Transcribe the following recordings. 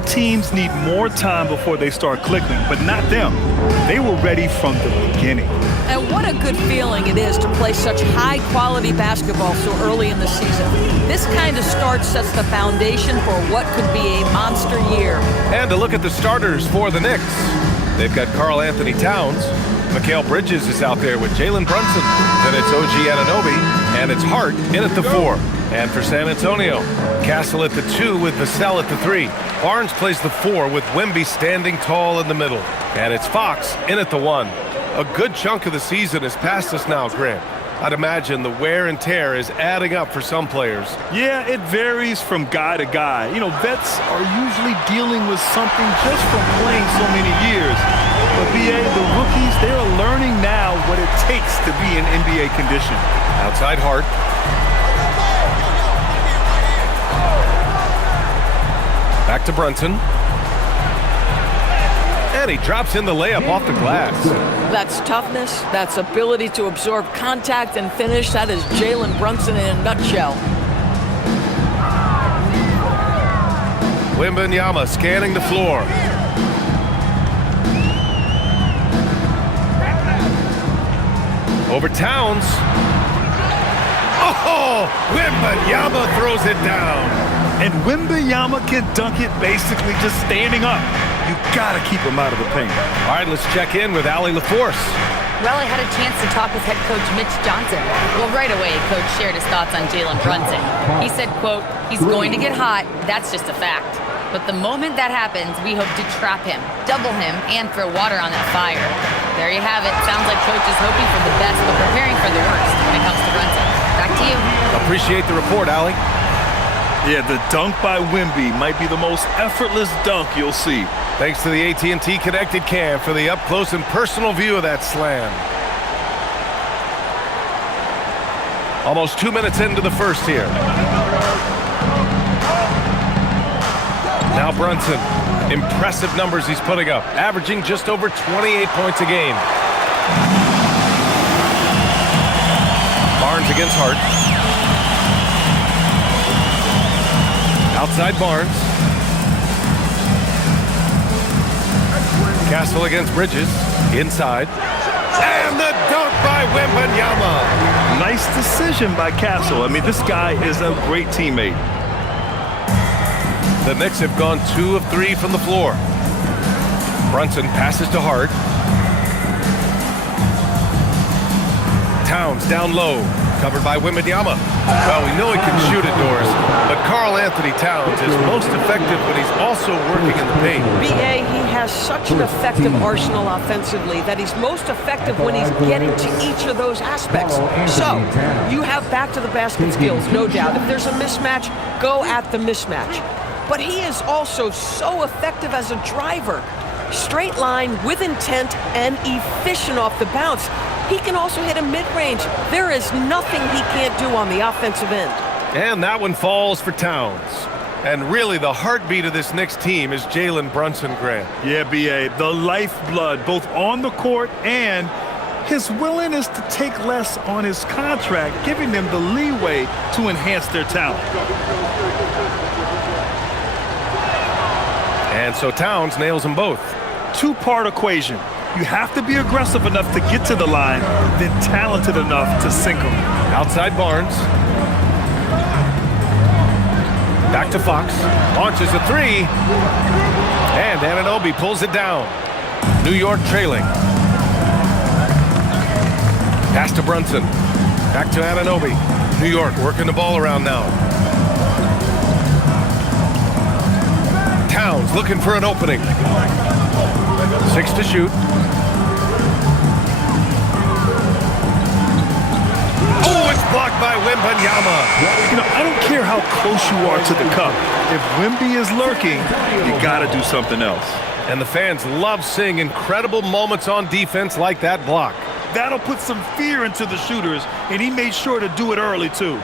Some teams need more time before they start clicking, but not them. They were ready from the beginning. And what a good feeling it is to play such high-quality basketball so early in the season. This kind of start sets the foundation for what could be a monster year. And to look at the starters for the Knicks. They've got Karl Anthony Towns. Mikal Bridges is out there with Jalen Brunson. Then it's OG Anunoby, and it's Hart in at the 4. And for San Antonio, Castle at the 2 with Vassell at the 3. Barnes plays the 4 with Wemby standing tall in the middle. And it's Fox in at the 1. A good chunk of the season is past us now, Grant. I'd imagine the wear and tear is adding up for some players. Yeah, it varies from guy to guy. You know, vets are usually dealing with something just from playing so many years. But BA, the rookies, they're learning now what it takes to be in NBA condition. Outside Hart. Back to Brunson. And he drops in the layup off the glass. That's toughness. That's ability to absorb contact and finish. That is Jalen Brunson in a nutshell. Wembanyama scanning the floor. Over Towns. Oh, Wembanyama throws it down. And Wembanyama can dunk it basically just standing up. You gotta keep him out of the paint. All right, let's check in with Allie LaForce. Well, I had a chance to talk with head coach Mitch Johnson. Well, right away, coach shared his thoughts on Jalen Brunson. He said, quote, he's going to get hot. That's just a fact. But the moment that happens, we hope to trap him, double him, and throw water on that fire. There you have it. Sounds like coach is hoping for the best, but preparing for the worst when it comes to Brunson. Back to you. Appreciate the report, Allie. Yeah, the dunk by Wemby might be the most effortless dunk you'll see. Thanks to the AT&T Connected Cam for the up-close and personal view of that slam. Almost 2 minutes into the first here. Now Brunson. Impressive numbers he's putting up, averaging just over 28 points a game. Barnes against Hart. Outside Barnes. Castle against Bridges. Inside. And the dunk by Wembanyama. Nice decision by Castle. I mean, this guy is a great teammate. The Knicks have gone 2 of 3 from the floor. Brunson passes to Hart. Towns down low. Covered by Wembanyama. Well, we know he can shoot it, Doris, but Karl Anthony Towns is most effective when he's also working in the paint. BA, he has such an effective arsenal offensively that he's most effective when he's getting to each of those aspects. So, you have back to the basket skills, no doubt. If there's a mismatch, go at the mismatch. But he is also so effective as a driver. Straight line, with intent, and efficient off the bounce. He can also hit a mid-range. There is nothing he can't do on the offensive end. And that one falls for Towns. And really, the heartbeat of this Knicks team is Jalen Brunson, Grant. Yeah, BA, the lifeblood, both on the court and his willingness to take less on his contract, giving them the leeway to enhance their talent. And so Towns nails them both. Two-part equation. You have to be aggressive enough to get to the line, then talented enough to sink them. Outside Barnes. Back to Fox. Launches a 3. And Anunoby pulls it down. New York trailing. Pass to Brunson. Back to Anunoby. New York working the ball around now. Towns looking for an opening. 6 to shoot. Oh, it's blocked by Wembanyama. You know, I don't care how close you are to the cup. If Wemby is lurking, you got to do something else. And the fans love seeing incredible moments on defense like that block. That'll put some fear into the shooters, and he made sure to do it early, too.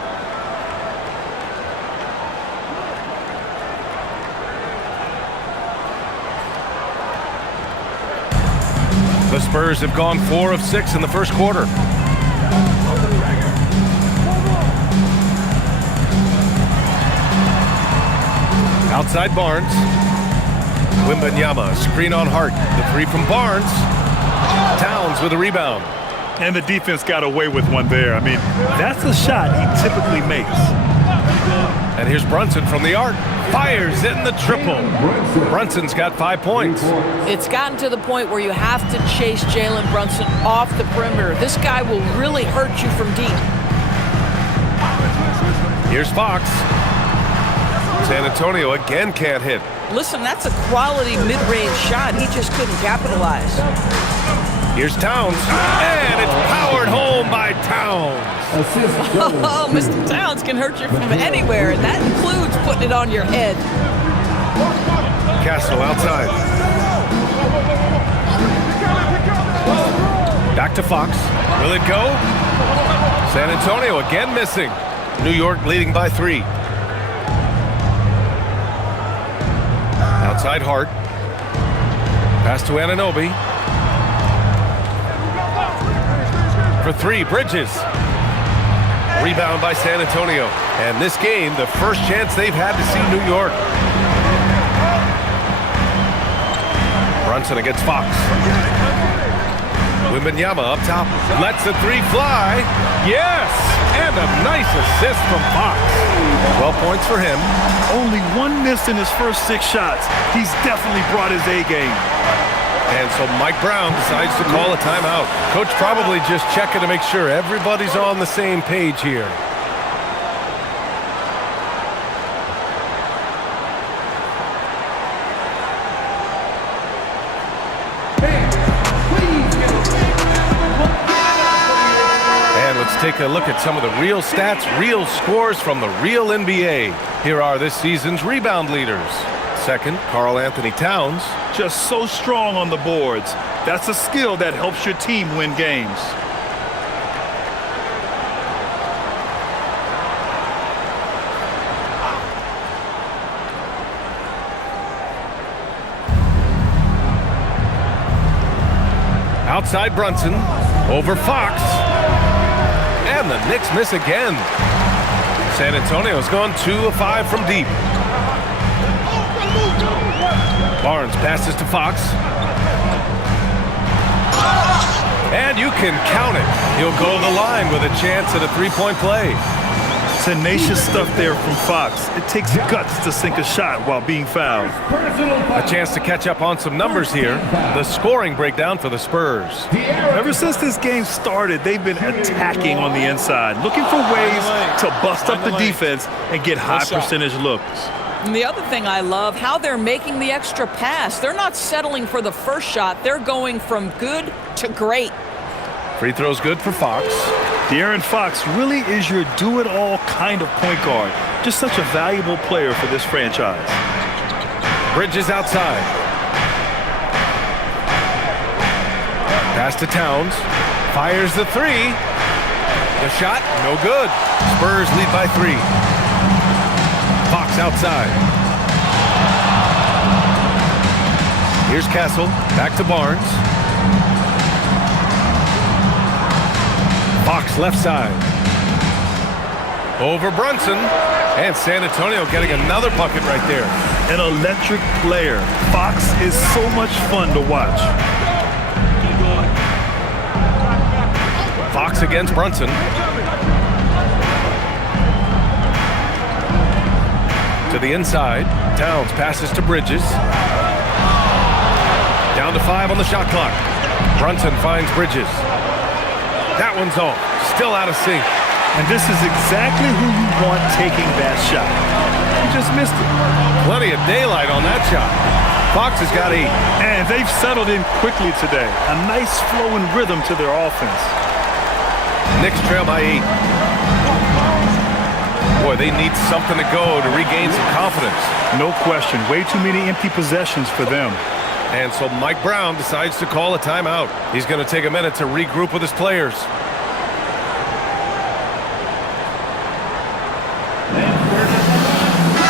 The Spurs have gone 4 of 6 in the first quarter. Outside Barnes. Wembanyama, screen on Hart. The three from Barnes. Towns with a rebound. And the defense got away with one there. I mean, that's a shot he typically makes. And here's Brunson from the arc. Fires in the triple. Brunson's got 5 points. It's gotten to the point where you have to chase Jalen Brunson off the perimeter. This guy will really hurt you from deep. Here's Fox. San Antonio again can't hit. Listen, that's a quality mid-range shot. He just couldn't capitalize. Here's Towns. And it's powered home by Towns. Oh, Mr. Towns can hurt you from anywhere, and that includes putting it on your head. Castle outside. Back to Fox. Will it go? San Antonio again missing. New York leading by 3. Outside Hart. Pass to Anunoby. For 3, Bridges. Rebound by San Antonio. And this game, the first chance they've had to see New York. Brunson against Fox. Wembanyama up top. Lets the 3 fly. Yes! And a nice assist from Fox. 12 points for him. Only 1 miss in his first 6 shots. He's definitely brought his A game. And so Mike Brown decides to call a timeout. Coach probably just checking to make sure everybody's on the same page here. And let's take a look at some of the real stats, real scores from the real NBA. Here are this season's rebound leaders. Second, Karl Anthony Towns. Just so strong on the boards. That's a skill that helps your team win games. Outside Brunson. Over Fox. And the Knicks miss again. San Antonio's gone 2 of 5 from deep. Barnes passes to Fox. And you can count it. He'll go to the line with a chance at a 3-point play. Tenacious stuff there from Fox. It takes guts to sink a shot while being fouled. A chance to catch up on some numbers here. The scoring breakdown for the Spurs. Ever since this game started, they've been attacking on the inside, looking for ways to bust up the defense and get high percentage looks. And the other thing I love, how they're making the extra pass. They're not settling for the first shot. They're going from good to great. Free throw's good for Fox. De'Aaron Fox really is your do-it-all kind of point guard. Just such a valuable player for this franchise. Bridges outside. Pass to Towns. Fires the 3. The shot, no good. Spurs lead by 3. Fox outside. Here's Castle. Back to Barnes. Fox left side. Over Brunson. And San Antonio getting another bucket right there. An electric player. Fox is so much fun to watch. Fox against Brunson. To the inside. Towns passes to Bridges. Down to 5 on the shot clock. Brunson finds Bridges. That one's off. Still out of sync. And this is exactly who you want taking that shot. He just missed it. Plenty of daylight on that shot. Fox has got 8. And they've settled in quickly today. A nice flow and rhythm to their offense. Knicks trail by 8. Boy, they need something to go to regain some confidence. No question. Way too many empty possessions for them. And so Mike Brown decides to call a timeout. He's going to take a minute to regroup with his players.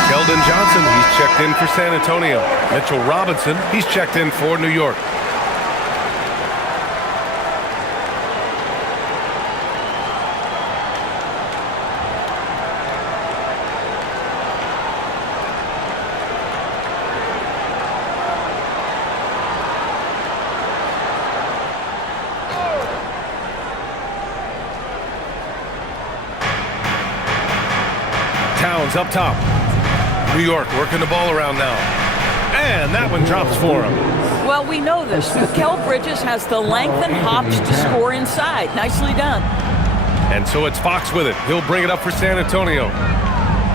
Keldon Johnson, he's checked in for San Antonio. Mitchell Robinson, he's checked in for New York. Towns up top. New York working the ball around now. And that one drops for him. Well, we know this. Mikal Bridges has the length and hops to score inside. Nicely done. And so it's Fox with it. He'll bring it up for San Antonio.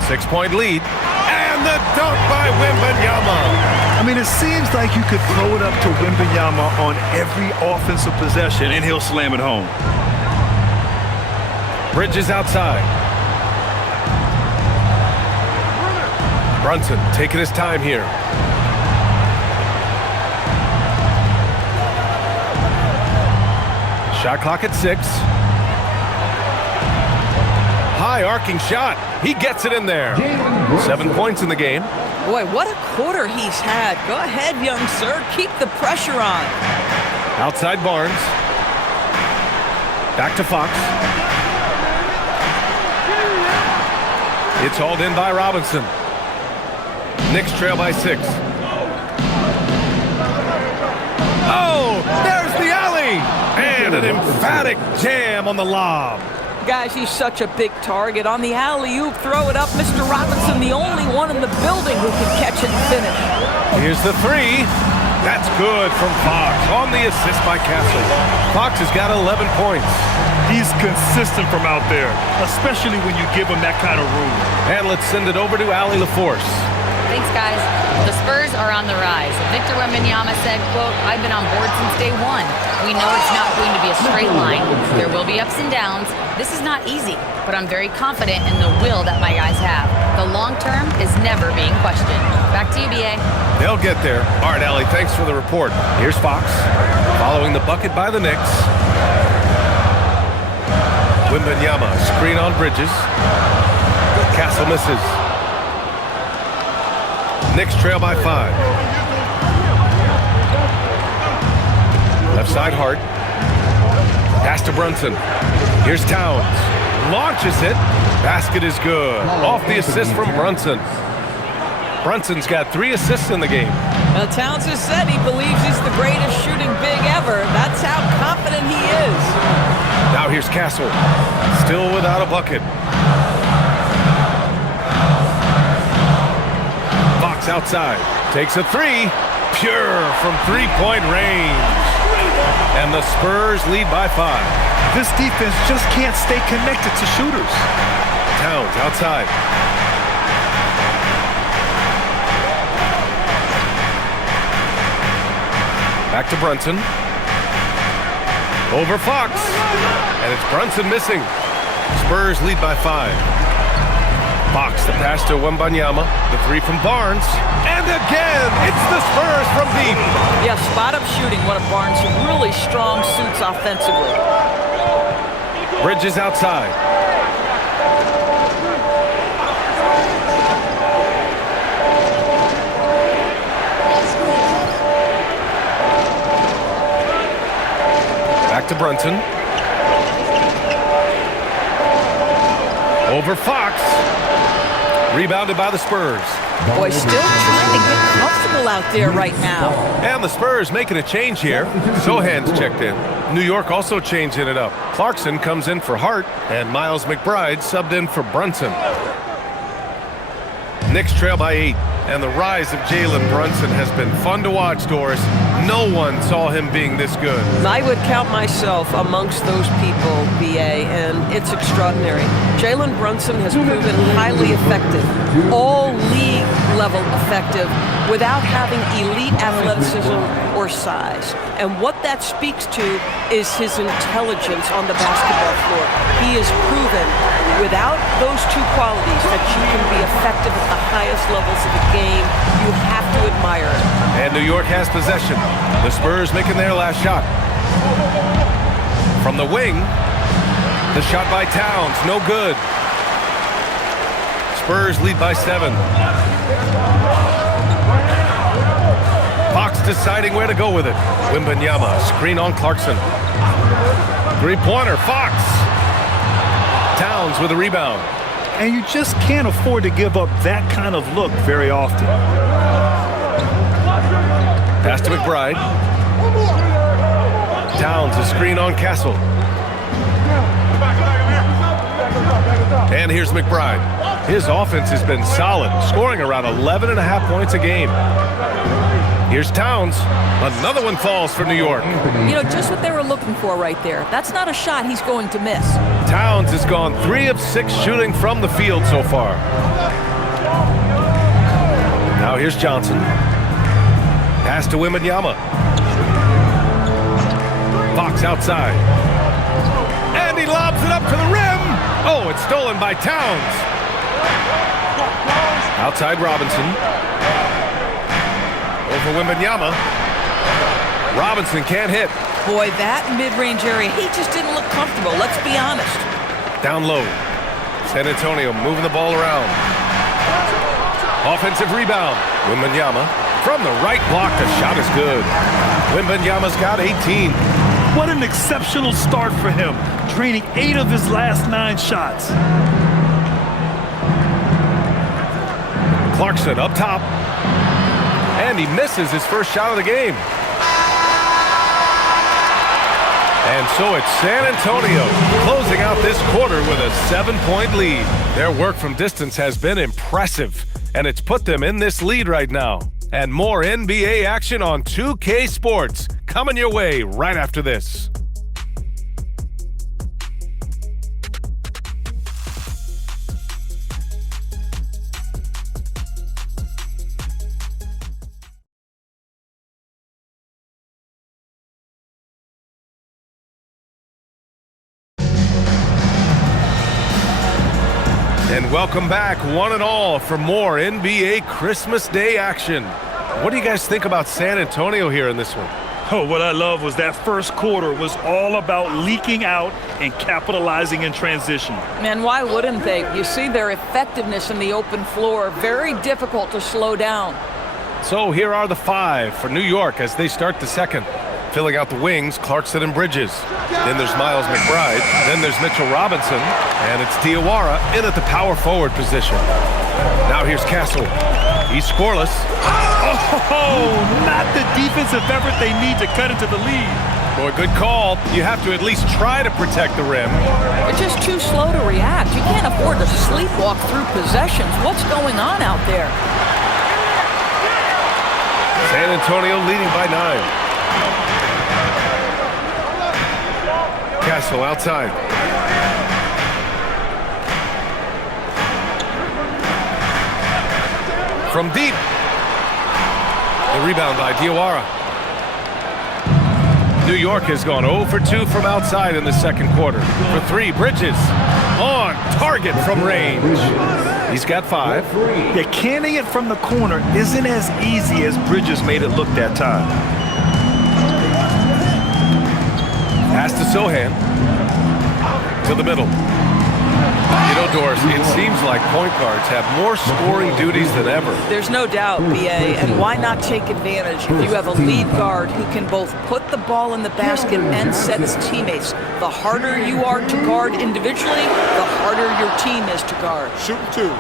6-point lead. And the dunk by Wembanyama. I mean, it seems like you could throw it up to Wembanyama on every offensive possession, and he'll slam it home. Bridges outside. Brunson taking his time here. Shot clock at 6. High arcing shot. He gets it in there. 7 points in the game. Boy, what a quarter he's had. Go ahead, young sir. Keep the pressure on. Outside Barnes. Back to Fox. It's hauled in by Robinson. Knicks trail by 6. Oh, there's the alley. And an emphatic jam on the lob. Guys, he's such a big target. On the alley-oop, throw it up. Mr. Robinson, the only one in the building who can catch it and finish. Here's the 3. That's good from Fox on the assist by Castle. Fox has got 11 points. He's consistent from out there, especially when you give him that kind of room. And let's send it over to Allie LaForce. Thanks, guys. The Spurs are on the rise. Victor Wembanyama said, quote, I've been on board since day one. We know it's not going to be a straight line. There will be ups and downs. This is not easy, but I'm very confident in the will that my guys have. The long term is never being questioned. Back to you, BA. They'll get there. All right, Allie, thanks for the report. Here's Fox, following the bucket by the Knicks. Wembanyama, screen on Bridges. Castle misses. Knicks trail by 5. Left side, Hart. Pass to Brunson. Here's Towns. Launches it. Basket is good. Off the assist from Brunson. Brunson's got 3 assists in the game. Well, Towns has said he believes he's the greatest shooting big ever. That's how confident he is. Now here's Castle. Still without a bucket. Fox outside. Takes a 3. Pure from 3-point range. And the Spurs lead by 5. This defense just can't stay connected to shooters. Towns outside. Back to Brunson. Over Fox. And it's Brunson missing. Spurs lead by 5. Fox, the pass to Wembanyama. The 3 from Barnes. And again, it's the Spurs from deep. Yeah, spot-up shooting, one of Barnes' really strong suits offensively. Bridges outside. Back to Brunson. Over Fox. Rebounded by the Spurs. Boy, still trying to get comfortable out there right now. And the Spurs making a change here. Sohan's checked in. New York also changing it up. Clarkson comes in for Hart, and Miles McBride subbed in for Brunson. Knicks trail by 8, and the rise of Jalen Brunson has been fun to watch, Doris. No one saw him being this good. I would count myself amongst those people, BA, and it's extraordinary. Jalen Brunson has proven highly effective, all league level effective, without having elite athleticism or size. And what that speaks to is his intelligence on the basketball floor. He has proven without those 2 qualities that you can be effective at the highest levels of the game. You have to admire it. And New York has possession. The Spurs making their last shot. From the wing, the shot by Towns, no good. Spurs lead by 7. Fox deciding where to go with it. Wembanyama, screen on Clarkson. 3-pointer, Fox. Towns with a rebound. And you just can't afford to give up that kind of look very often. Pass to McBride. Towns, a screen on Castle. And here's McBride. His offense has been solid, scoring around 11.5 points a game. Here's Towns. Another one falls for New York. You know, just what they were looking for right there. That's not a shot he's going to miss. Towns has gone 3 of 6 shooting from the field so far. Now here's Johnson. Pass to Wembanyama. Fox outside. And he lobs it up to the rim. Oh, it's stolen by Towns. Outside Robinson. Over Wembanyama. Robinson can't hit. Boy, that mid-range area, he just didn't look comfortable, let's be honest. Down low. San Antonio moving the ball around. Offensive rebound. Wembanyama. From the right block, the shot is good. Wembanyama's got 18. What an exceptional start for him, draining 8 of his last 9 shots. Clarkson up top. And he misses his first shot of the game. And so it's San Antonio closing out this quarter with a 7-point lead. Their work from distance has been impressive, and it's put them in this lead right now. And more NBA action on 2K Sports coming your way right after this. And welcome back, one and all, for more NBA Christmas Day action. What do you guys think about San Antonio here in this one? Oh, what I love was that first quarter was all about leaking out and capitalizing in transition. Man, why wouldn't they? You see their effectiveness in the open floor, very difficult to slow down. So here are the 5 for New York as they start the second. Filling out the wings, Clarkson and Bridges. Then there's Miles McBride. Then there's Mitchell Robinson. And it's Diawara in at the power forward position. Now here's Castle. He's scoreless. Oh, not the defensive effort they need to cut into the lead. Boy, good call. You have to at least try to protect the rim. They're just too slow to react. You can't afford to sleepwalk through possessions. What's going on out there? San Antonio leading by 9. Castle outside. From deep. The rebound by Diawara. New York has gone 0 for 2 from outside in the second quarter. For 3, Bridges on target from range. He's got 5. Yeah, canning it from the corner isn't as easy as Bridges made it look that time. Pass to Sohan. To the middle. You know, Doris, it seems like point guards have more scoring duties than ever. There's no doubt, BA, and why not take advantage if you have a lead guard who can both put the ball in the basket and set his teammates. The harder you are to guard individually, the harder your team is to guard. Shoot 2.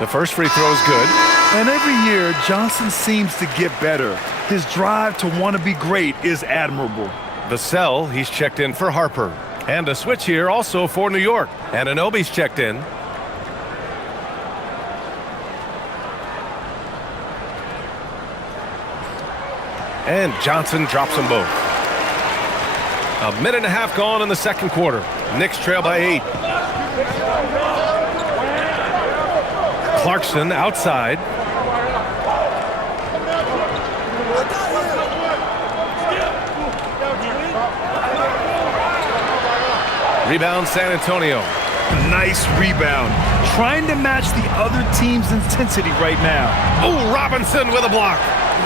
The first free throw is good. And every year, Johnson seems to get better. His drive to want to be great is admirable. The cell, he's checked in for Harper. And a switch here also for New York. And Anunoby's checked in. And Johnson drops them both. 1.5 minutes gone in the second quarter. Knicks trail by 8. Clarkson outside. Rebound San Antonio. Nice rebound. Trying to match the other team's intensity right now. Oh, Robinson with a block.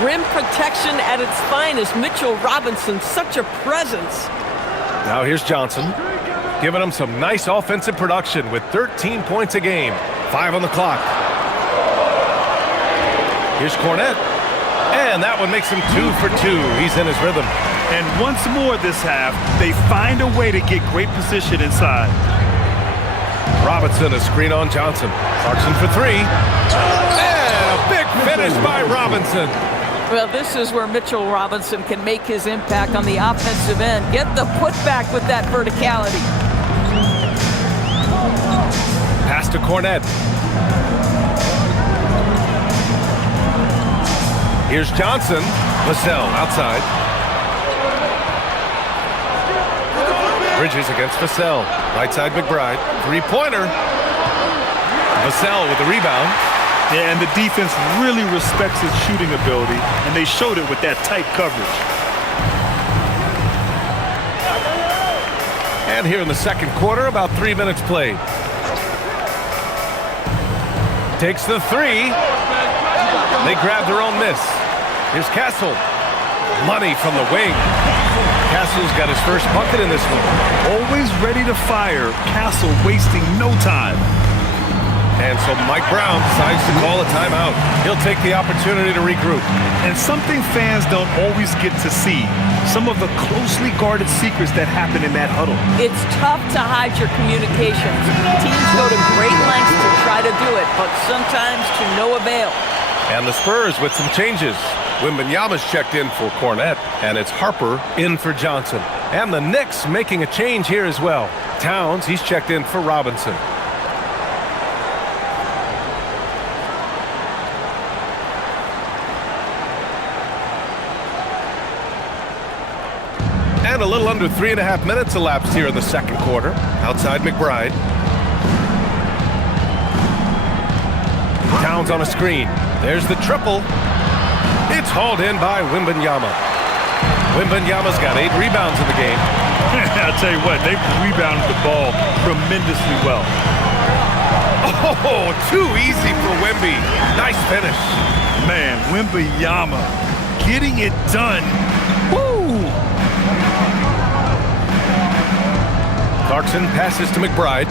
Rim protection at its finest. Mitchell Robinson, such a presence. Now here's Johnson. Giving them some nice offensive production with 13 points a game. 5 on the clock. Here's Cornette. And that one makes him 2 for 2. He's in his rhythm. And once more this half, they find a way to get great position inside. Robinson, a screen on Johnson. Clarkson for 3. And a big finish by Robinson. Well, this is where Mitchell Robinson can make his impact on the offensive end. Get the putback with that verticality. Pass to Cornet. Here's Johnson. Vassell outside. Bridges against Vassell. Right side McBride. Three-pointer. Vassell with the rebound. Yeah, and the defense really respects his shooting ability, and they showed it with that tight coverage. And here in the second quarter, about 3 minutes played. Takes the three. They grab their own miss. Here's Castle. Money from the wing. Castle's got his first bucket in this one. Always ready to fire. Castle wasting no time. And so Mike Brown decides to call a timeout. He'll take the opportunity to regroup. And something fans don't always get to see. Some of the closely guarded secrets that happen in that huddle. It's tough to hide your communications. Teams go to great lengths to try to do it, but sometimes to no avail. And the Spurs with some changes. Wembanyama's checked in for Cornet, and it's Harper in for Johnson. And the Knicks making a change here as well. Towns, he's checked in for Robinson. And a little under 3.5 minutes elapsed here in the second quarter. Outside McBride. Towns on a screen. There's the triple. It's hauled in by Wembanyama. Wembanyama's got 8 rebounds in the game. I'll tell you what, they've rebounded the ball tremendously well. Oh, too easy for Wemby. Nice finish. Man, Wembanyama getting it done. Woo! Clarkson passes to McBride.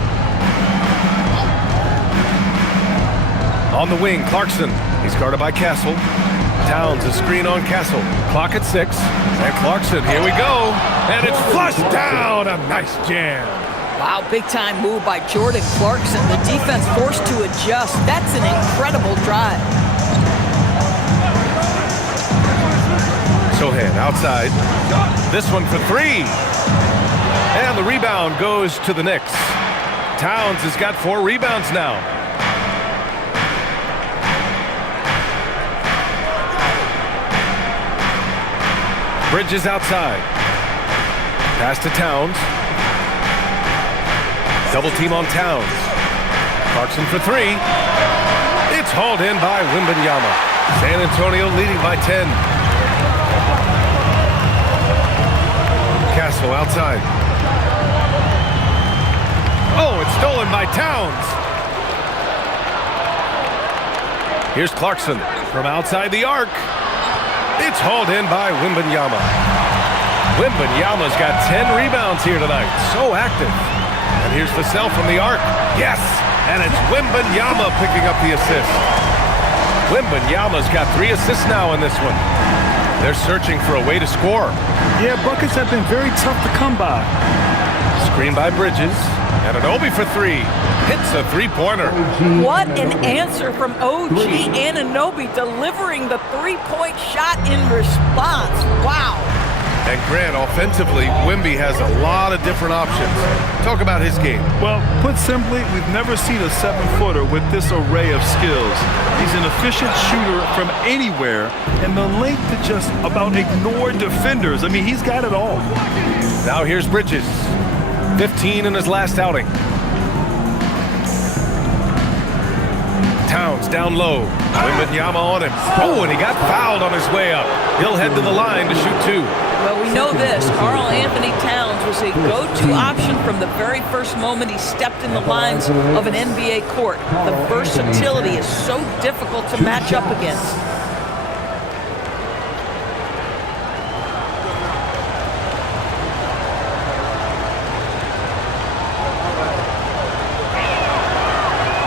On the wing, Clarkson. He's guarded by Castle. Towns a screen on Castle. Clock at 6. And Clarkson, here we go. And it's flushed down. A nice jam. Wow, big-time move by Jordan Clarkson. The defense forced to adjust. That's an incredible drive. Sohan outside. This one for 3. And the rebound goes to the Knicks. Towns has got 4 rebounds now. Bridges outside. Pass to Towns. Double team on Towns. Clarkson for 3. It's hauled in by Wembanyama. San Antonio leading by 10. Castle outside. Oh, it's stolen by Towns. Here's Clarkson from outside the arc. It's hauled in by Wembanyama. Wembanyama's got 10 rebounds here tonight. So active. And here's Vassell from the arc. Yes! And it's Wembanyama picking up the assist. Wembanyama's got 3 assists now in this one. They're searching for a way to score. Yeah, buckets have been very tough to come by. Screen by Bridges. And Anunoby for 3. Hits a three-pointer. What an answer from OG Anunoby, delivering the three-point shot in response. Wow. And Grant, offensively, Wemby has a lot of different options. Talk about his game. Well, put simply, we've never seen a 7-footer with this array of skills. He's an efficient shooter from anywhere, and the length to just about ignore defenders. I mean, he's got it all. Now here's Bridges. 15 in his last outing. Towns down low. Wembanyama on him. Oh, and he got fouled on his way up. He'll head to the line to shoot 2. Well, we know this. Karl Anthony Towns was a go-to option from the very first moment he stepped in the lines of an NBA court. The versatility is so difficult to match up against.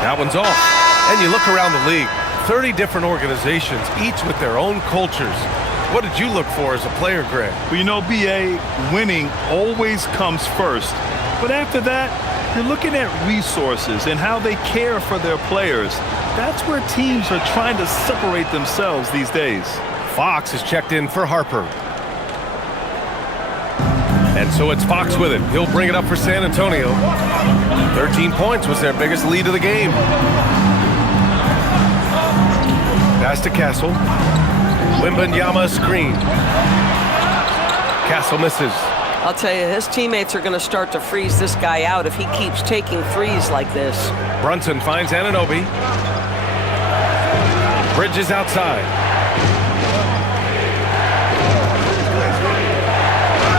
That one's off. And you look around the league, 30 different organizations, each with their own cultures. What did you look for as a player, Greg? Well, you know, BA, winning always comes first. But after that, you're looking at resources and how they care for their players. That's where teams are trying to separate themselves these days. Fox is checked in for Harper. And so it's Fox with it. He'll bring it up for San Antonio. 13 points was their biggest lead of the game. Pass to Castle. Wembanyama screen. Castle misses. I'll tell you, his teammates are going to start to freeze this guy out if he keeps taking threes like this. Brunson finds Anunoby. Bridges outside.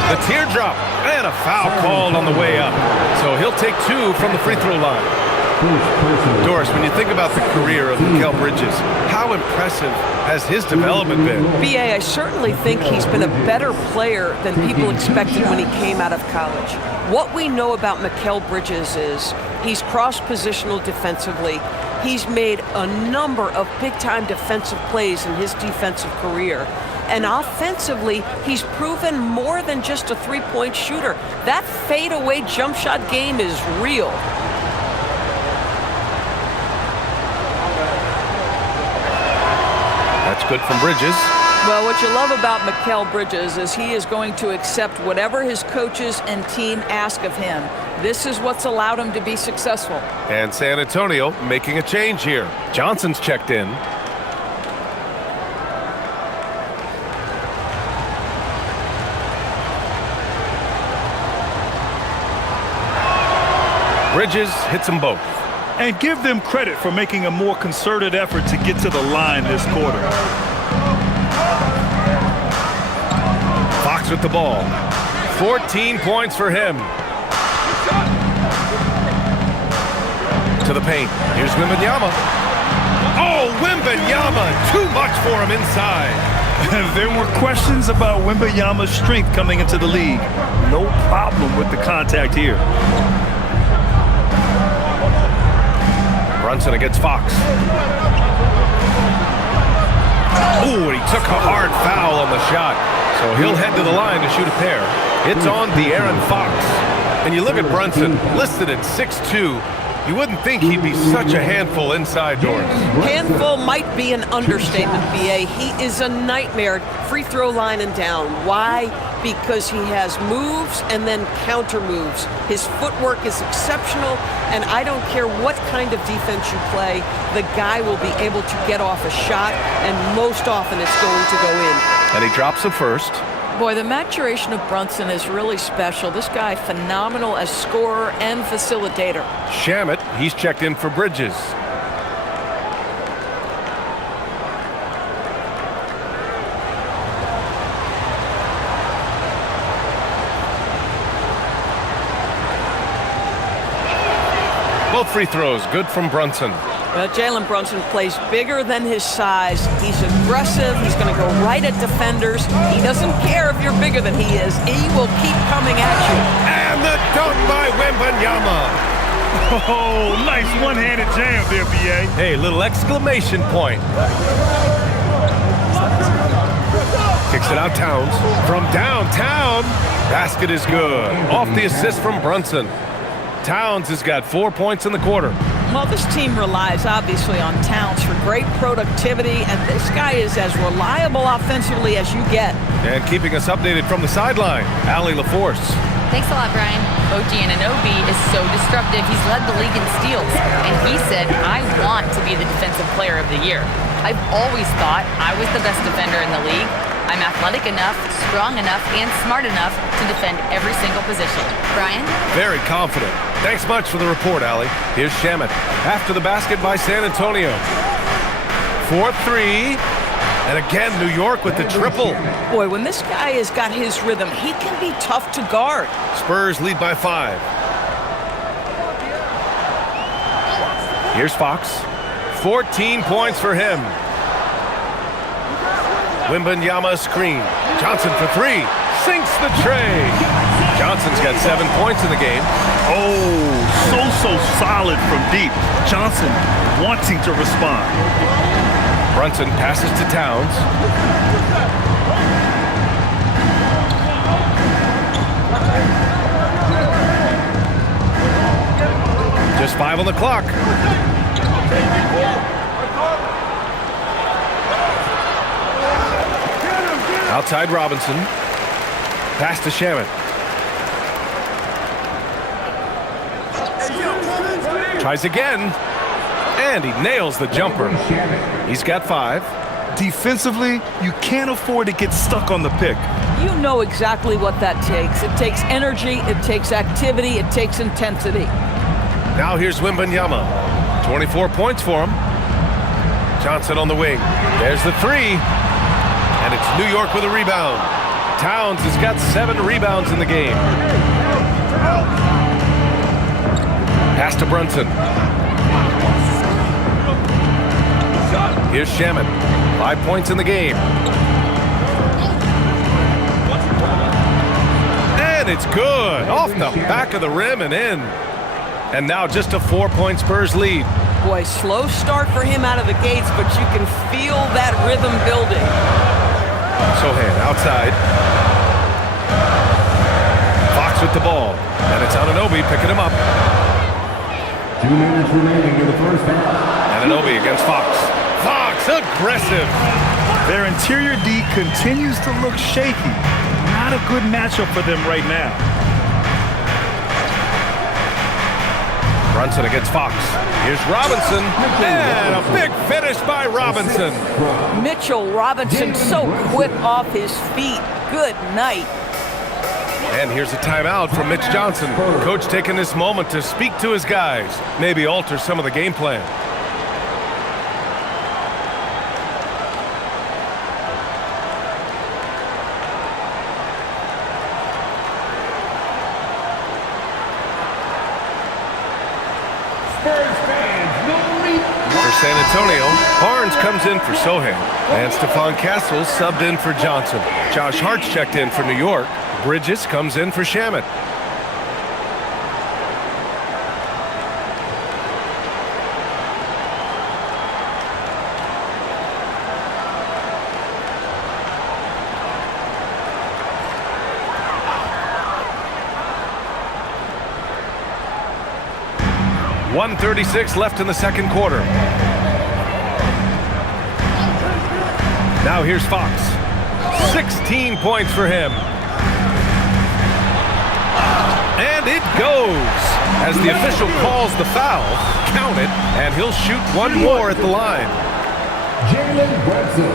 The teardrop and a foul called on the way up. So he'll take 2 from the free throw line. Doris, when you think about the career of Mikal Bridges, how impressive has his development been? B.A., I certainly think he's been a better player than people expected when he came out of college. What we know about Mikal Bridges is he's cross-positional defensively. He's made a number of big-time defensive plays in his defensive career. And offensively, he's proven more than just a three-point shooter. That fadeaway jump shot game is real. That's good from Bridges. Well, what you love about Mikal Bridges is he is going to accept whatever his coaches and team ask of him. This is what's allowed him to be successful. And San Antonio making a change here. Johnson's checked in. Bridges hits them both. And give them credit for making a more concerted effort to get to the line this quarter. Fox with the ball. 14 points for him. To the paint. Here's Wembanyama. Oh, Wembanyama! Too much for him inside. There were questions about Wembanyama's strength coming into the league. No problem with the contact here. Brunson against Fox. Ooh, and he took a hard foul on the shot. So he'll head to the line to shoot a pair. It's on De'Aaron Fox. And you look at Brunson, listed at 6'2". You wouldn't think he'd be such a handful inside doors. Handful might be an understatement, B.A. He is a nightmare free throw line and down. Why? Because he has moves and then counter moves. His footwork is exceptional, and I don't care what kind of defense you play, the guy will be able to get off a shot, and most often it's going to go in. And he drops the first. Boy, the maturation of Brunson is really special. This guy, phenomenal as scorer and facilitator. Shamet, he's checked in for Bridges. Both free throws, good from Brunson. Jalen Brunson plays bigger than his size. He's aggressive. He's going to go right at defenders. He doesn't care if you're bigger than he is. He will keep coming at you. And the dunk by Wembanyama. Oh, nice one-handed jam there, B.A. Hey, little exclamation point. Kicks it out Towns. From downtown. Basket is good. Off the assist from Brunson. Towns has got 4 points in the quarter. Well, this team relies obviously on Towns for great productivity, and this guy is as reliable offensively as you get. And keeping us updated from the sideline, Allie LaForce. Thanks a lot, Brian. OG Anunoby is so destructive. He's led the league in steals. And he said, I want to be the defensive player of the year. I've always thought I was the best defender in the league. I'm athletic enough, strong enough, and smart enough to defend every single position. Brian? Very confident. Thanks much for the report, Allie. Here's Shamet. After the basket by San Antonio. 4-3. And again, New York with the triple. Boy, when this guy has got his rhythm, he can be tough to guard. Spurs lead by 5. Here's Fox. 14 points for him. Wembanyama screen. Johnson for 3. Sinks the tray. Johnson's got 7 points in the game. Oh, so solid from deep. Johnson wanting to respond. Brunson passes to Towns. Just 5 on the clock. Outside Robinson. Pass to Shaman. Tries again. And he nails the jumper. He's got 5. Defensively, you can't afford to get stuck on the pick. You know exactly what that takes. It takes energy, it takes activity, it takes intensity. Now here's Wembanyama. 24 points for him. Johnson on the wing. There's the 3. And it's New York with a rebound. Towns has got 7 rebounds in the game. Pass to Brunson. Here's Shaman. 5 points in the game. And it's good. Off the back of the rim and in. And now just a 4-point Spurs lead. Boy, slow start for him out of the gates, but you can feel that rhythm building. Sohan outside. Fox with the ball. And it's Anunoby picking him up. 2 minutes remaining in the first half. Anunoby against Fox. Fox, aggressive. Their interior D continues to look shaky. Not a good matchup for them right now. Brunson against Fox. Here's Robinson. And a big finish by Robinson. Mitchell Robinson so quick off his feet. Good night. And here's a timeout from Mitch Johnson. Coach taking this moment to speak to his guys. Maybe alter some of the game plan. For San Antonio, Barnes comes in for Sohan. And Stephon Castles subbed in for Johnson. Josh Hart's checked in for New York. Bridges comes in for Shaman. .136 left in the second quarter. Now here's Fox. 16 points for him. And it goes. As the official calls the foul, count it, and he'll shoot one more at the line. Jalen Brunson.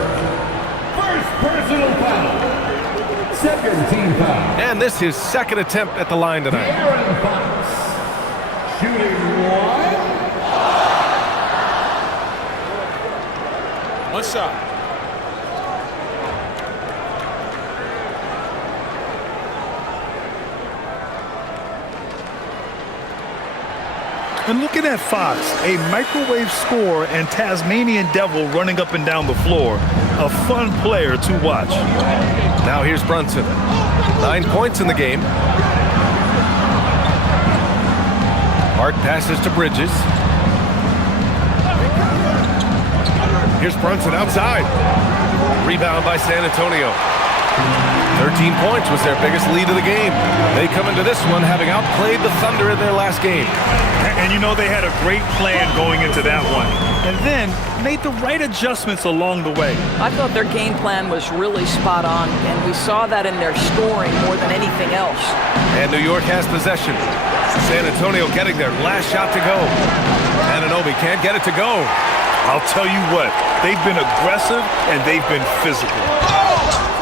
First personal foul. Second team foul. And this is second attempt at the line tonight. Aaron Fox. Shooting 1 shot. And looking at Fox, a microwave scorer and Tasmanian devil running up and down the floor. A fun player to watch. Now here's Brunson. 9 points in the game. Hart passes to Bridges. Here's Brunson outside. Rebound by San Antonio. 13 points was their biggest lead of the game. They come into this one having outplayed the Thunder in their last game. And you know they had a great plan going into that one. And then made the right adjustments along the way. I thought their game plan was really spot on, and we saw that in their scoring more than anything else. And New York has possession. San Antonio getting their last shot to go. Anunoby can't get it to go. I'll tell you what, they've been aggressive and they've been physical.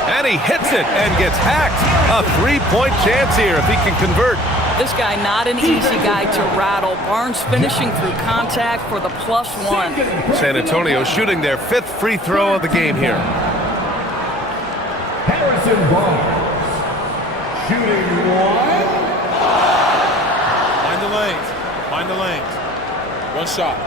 And he hits it and gets hacked. A 3-point chance here if he can convert. This guy not an easy guy to rattle. Barnes finishing through contact for the +1. San Antonio shooting their 5th free throw of the game here. Harrison Barnes. Shooting 1. Find the lanes. Find the lanes. 1 shot.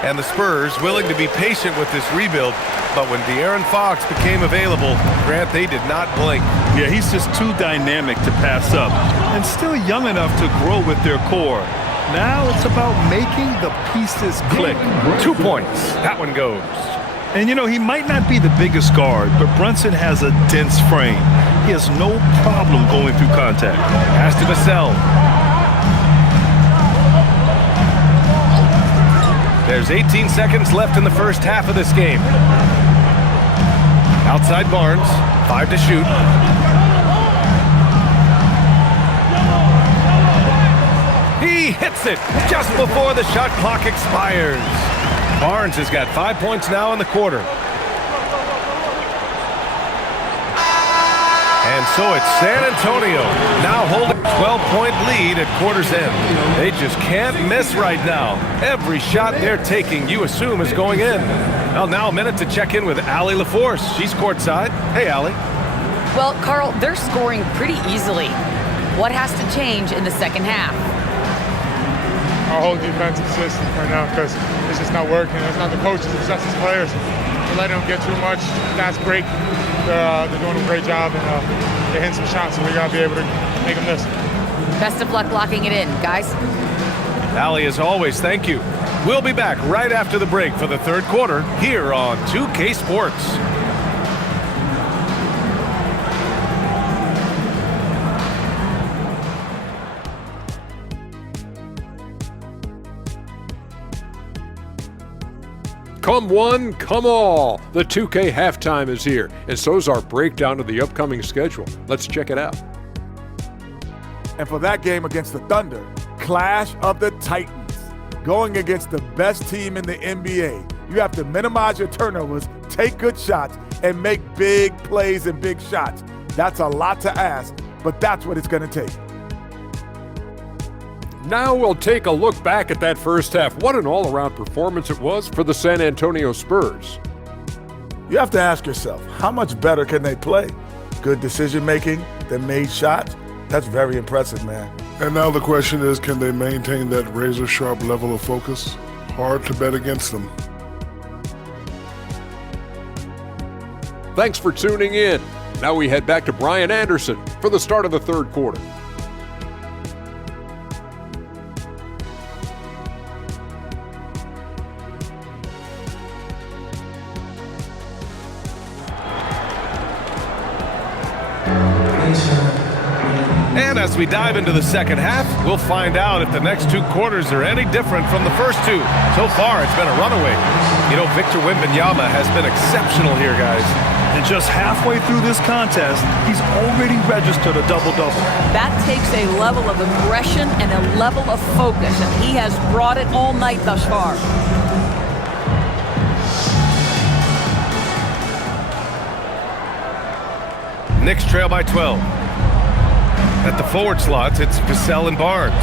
And the Spurs willing to be patient with this rebuild, but when De'Aaron Fox became available, Grant, they did not blink. Yeah, he's just too dynamic to pass up and still young enough to grow with their core. Now it's about making the pieces click. 2 points. That one goes. And you know, he might not be the biggest guard, but Brunson has a dense frame. He has no problem going through contact. Pass to Vassell. There's 18 seconds left in the first half of this game. Outside Barnes, 5 to shoot. He hits it just before the shot clock expires. Barnes has got 5 points now in the quarter. And so it's San Antonio now holding a 12-point lead at quarter's end. They just can't miss right now. Every shot they're taking, you assume, is going in. Well, now a minute to check in with Allie LaForce. She's courtside. Hey, Allie. Well, Carl, they're scoring pretty easily. What has to change in the second half? Our whole defensive system right now, because it's just not working. It's not the coaches, it's just the players. We're letting them get too much. That's great. They're doing a great job, and they're hitting some shots, so we got to be able to make them miss. Best of luck locking it in, guys. Allie, as always, thank you. We'll be back right after the break for the third quarter here on 2K Sports. Come one, come all. The 2K halftime is here, and so's our breakdown of the upcoming schedule. Let's check it out. And for that game against the Thunder, Clash of the Titans. Going against the best team in the NBA, you have to minimize your turnovers, take good shots, and make big plays and big shots. That's a lot to ask, but that's what it's going to take. Now we'll take a look back at that first half. What an all-around performance it was for the San Antonio Spurs. You have to ask yourself, how much better can they play? Good decision-making, they made shots. That's very impressive, man. And now the question is, can they maintain that razor-sharp level of focus? Hard to bet against them. Thanks for tuning in. Now we head back to Brian Anderson for the start of the third quarter. And as we dive into the second half, we'll find out if the next two quarters are any different from the first two. So far, it's been a runaway. You know, Victor Wembanyama has been exceptional here, guys. And just halfway through this contest, he's already registered a double-double. That takes a level of aggression and a level of focus, and he has brought it all night thus far. Knicks trail by 12. At the forward slots, it's Vassell and Barnes.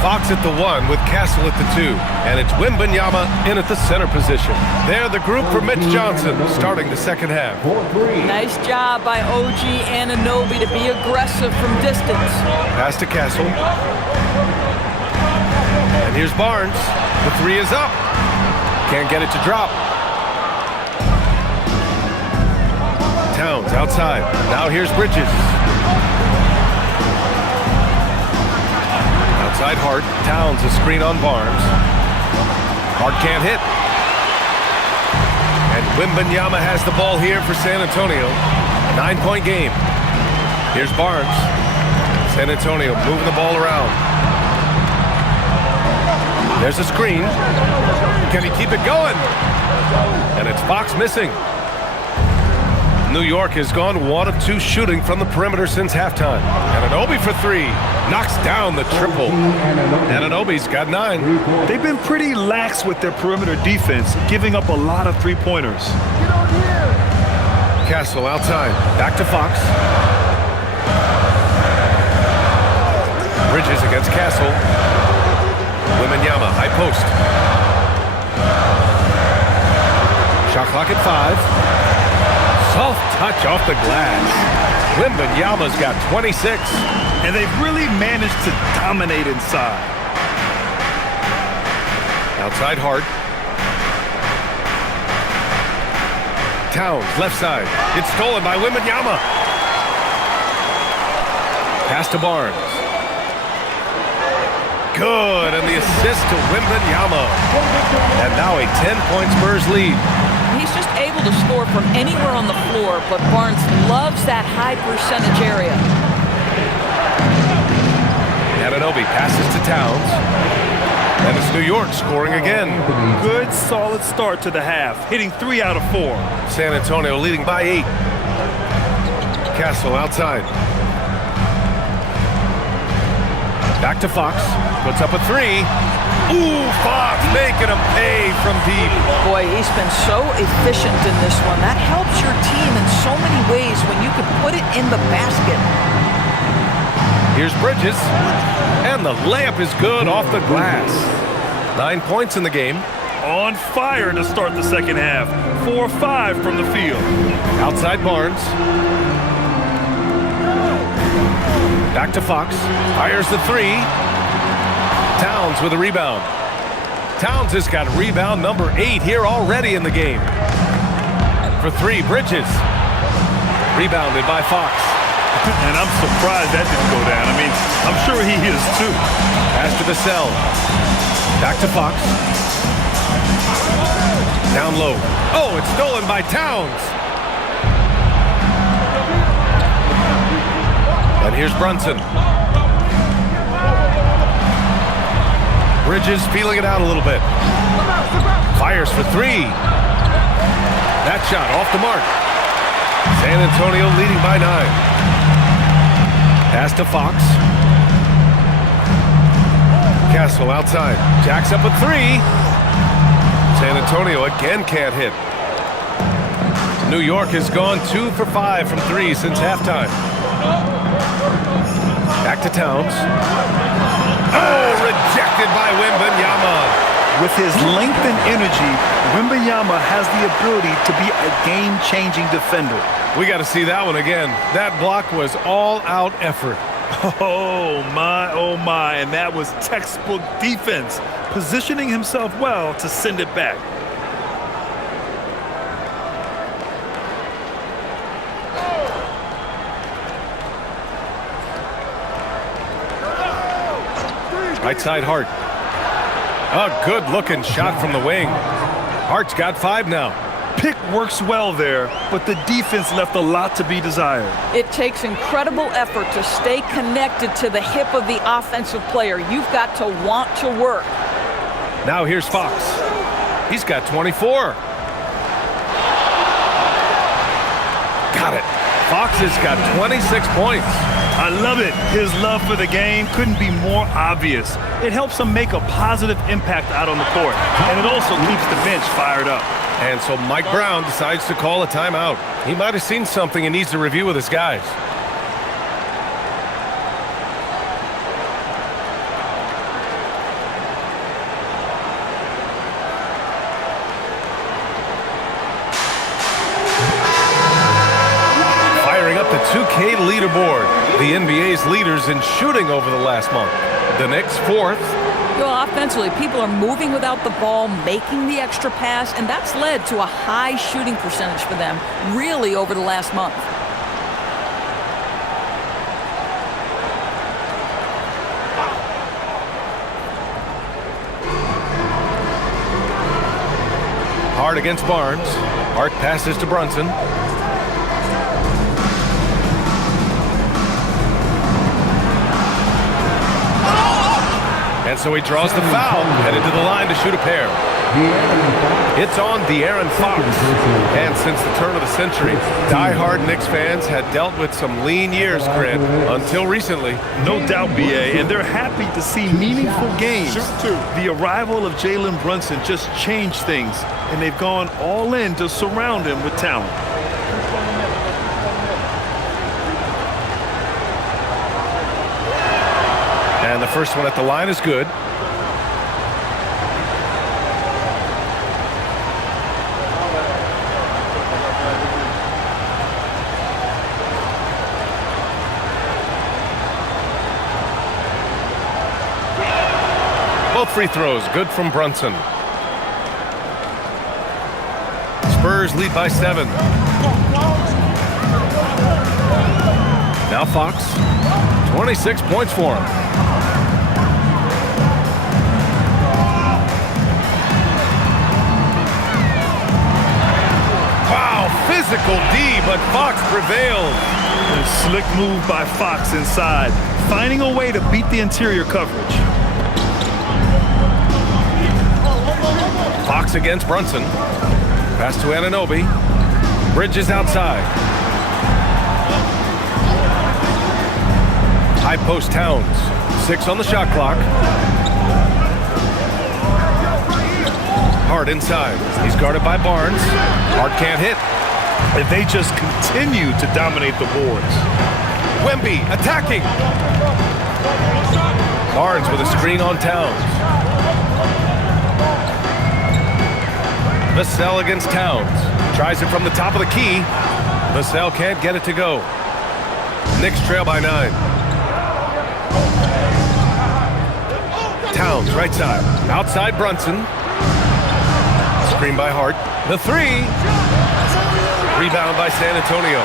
Fox at the 1 with Castle at the 2. And it's Wembanyama in at the center position. They're the group for Mitch Johnson starting the second half. Nice job by OG Anunoby to be aggressive from distance. Pass to Castle. And here's Barnes. The 3 is up. Can't get it to drop. Towns outside. Now here's Bridges. Outside Hart. Towns a screen on Barnes. Hart can't hit. And Wembanyama has the ball here for San Antonio. 9-point game. Here's Barnes. San Antonio moving the ball around. There's a screen. Can he keep it going? And it's Fox missing. New York has gone 1 of 2 shooting from the perimeter since halftime. Anunoby for 3. Knocks down the triple. Anunoby's got 9. They've been pretty lax with their perimeter defense, giving up a lot of three-pointers. Castle outside. Back to Fox. Bridges against Castle. Wembanyama, high post. Shot clock at 5. Soft touch off the glass. Wembanyama's got 26. And they've really managed to dominate inside. Outside Hart. Towns, left side. It's stolen by Wembanyama. Pass to Barnes. Good, and the assist to Wembanyama. And now a 10-point Spurs lead. He's just able to score from anywhere on the floor, but Barnes loves that high percentage area. Anunoby passes to Towns. And it's New York scoring again. Good, solid start to the half, hitting 3 out of 4. San Antonio leading by 8. Castle outside. Back to Fox. Puts up a 3. Ooh, Fox making him pay from deep. Boy, he's been so efficient in this one. That helps your team in so many ways when you can put it in the basket. Here's Bridges. And the layup is good off the glass. 9 points in the game. On fire to start the second half. 4-5 from the field. Outside Barnes. Back to Fox. Fires the 3. Towns with a rebound. Towns has got rebound number 8 here already in the game. For 3, Bridges. Rebounded by Fox. And I'm surprised that didn't go down. I mean, I'm sure he is too. Pass to Vassell. Back to Fox. Down low. Oh, it's stolen by Towns. And here's Brunson. Bridges feeling it out a little bit. Fires for 3. That shot off the mark. San Antonio leading by 9. Pass to Fox. Castle outside. Jacks up a 3. San Antonio again can't hit. New York has gone 2 for 5 from 3 since halftime. Back to Towns. Oh, rejected by Wembanyama. With his length and energy, Wembanyama has the ability to be a game-changing defender. We got to see that one again. That block was all-out effort. Oh, my, and that was textbook defense, positioning himself well to send it back. Right side, Hart. A good-looking shot from the wing. Hart's got 5 now. Pick works well there, but the defense left a lot to be desired. It takes incredible effort to stay connected to the hip of the offensive player. You've got to want to work. Now here's Fox. He's got 24. Got it. Fox has got 26 points. I love it. His love for the game couldn't be more obvious. It helps him make a positive impact out on the court, and it also keeps the bench fired up. And so Mike Brown decides to call a timeout. He might have seen something and needs to review with his guys. Firing up the 2K leaderboard. The NBA's leaders in shooting over the last month. The Knicks 4th. Well, offensively, people are moving without the ball, making the extra pass, and that's led to a high shooting percentage for them, really, over the last month. Hart against Barnes. Hart passes to Brunson. And so he draws the foul, headed to the line to shoot a pair. It's on De'Aaron Fox. And since the turn of the century, die-hard Knicks fans had dealt with some lean years, Grant, until recently. No doubt, BA, and they're happy to see meaningful games. The arrival of Jalen Brunson just changed things, and they've gone all in to surround him with talent. And the first one at the line is good. Both free throws good from Brunson. Spurs lead by 7. Now Fox. 26 points for him. physical D, but Fox prevails. A slick move by Fox inside, finding a way to beat the interior coverage. Fox against Brunson. Pass to Anunoby. Bridges outside. High post Towns. 6 on the shot clock. Hart inside. He's guarded by Barnes. Hart can't hit. If they just continue to dominate the boards. Wemby attacking. Barnes with a screen on Towns. Vassell against Towns. Tries it from the top of the key. Vassell can't get it to go. Knicks trail by 9. Towns, right side. Outside Brunson. Screen by Hart. The 3. Rebound by San Antonio.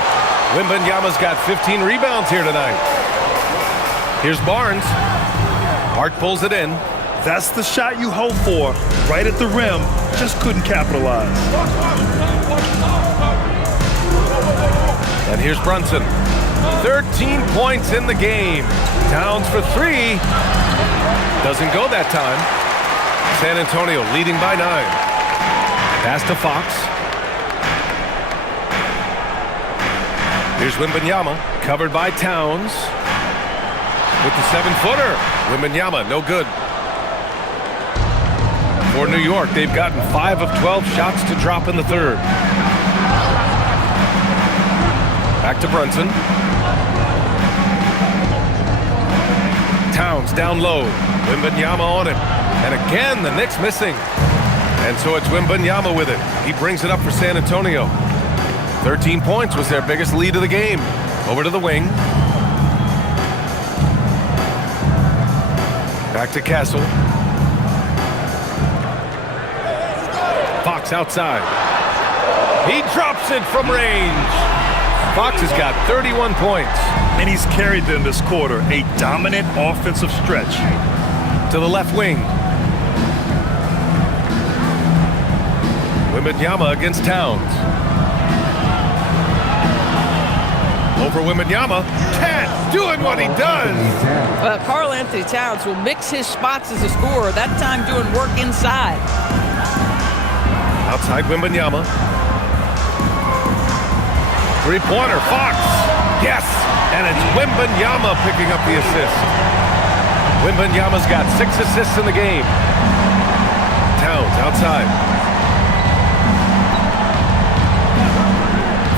Wembanyama's got 15 rebounds here tonight. Here's Barnes. Hart pulls it in. That's the shot you hope for. Right at the rim. Just couldn't capitalize. And here's Brunson. 13 points in the game. Towns for 3. Doesn't go that time. San Antonio leading by 9. Pass to Fox. Here's Wembanyama, covered by Towns. With the 7-footer. Wembanyama, no good. For New York, they've gotten 5 of 12 shots to drop in the third. Back to Brunson. Towns down low. Wembanyama on it. And again, the Knicks missing. And so it's Wembanyama with it. He brings it up for San Antonio. 13 points was their biggest lead of the game. Over to the wing. Back to Castle. Fox outside. He drops it from range. Fox has got 31 points. And he's carried them this quarter. A dominant offensive stretch. To the left wing. Wembanyama against Towns. Over Wembanyama. Cat doing what he does. Well, Karl Anthony Towns will mix his spots as a scorer, that time doing work inside. Outside Wembanyama. Three-pointer, Fox. Yes, and it's Wembanyama picking up the assist. Wembanyama's got 6 assists in the game. Towns outside.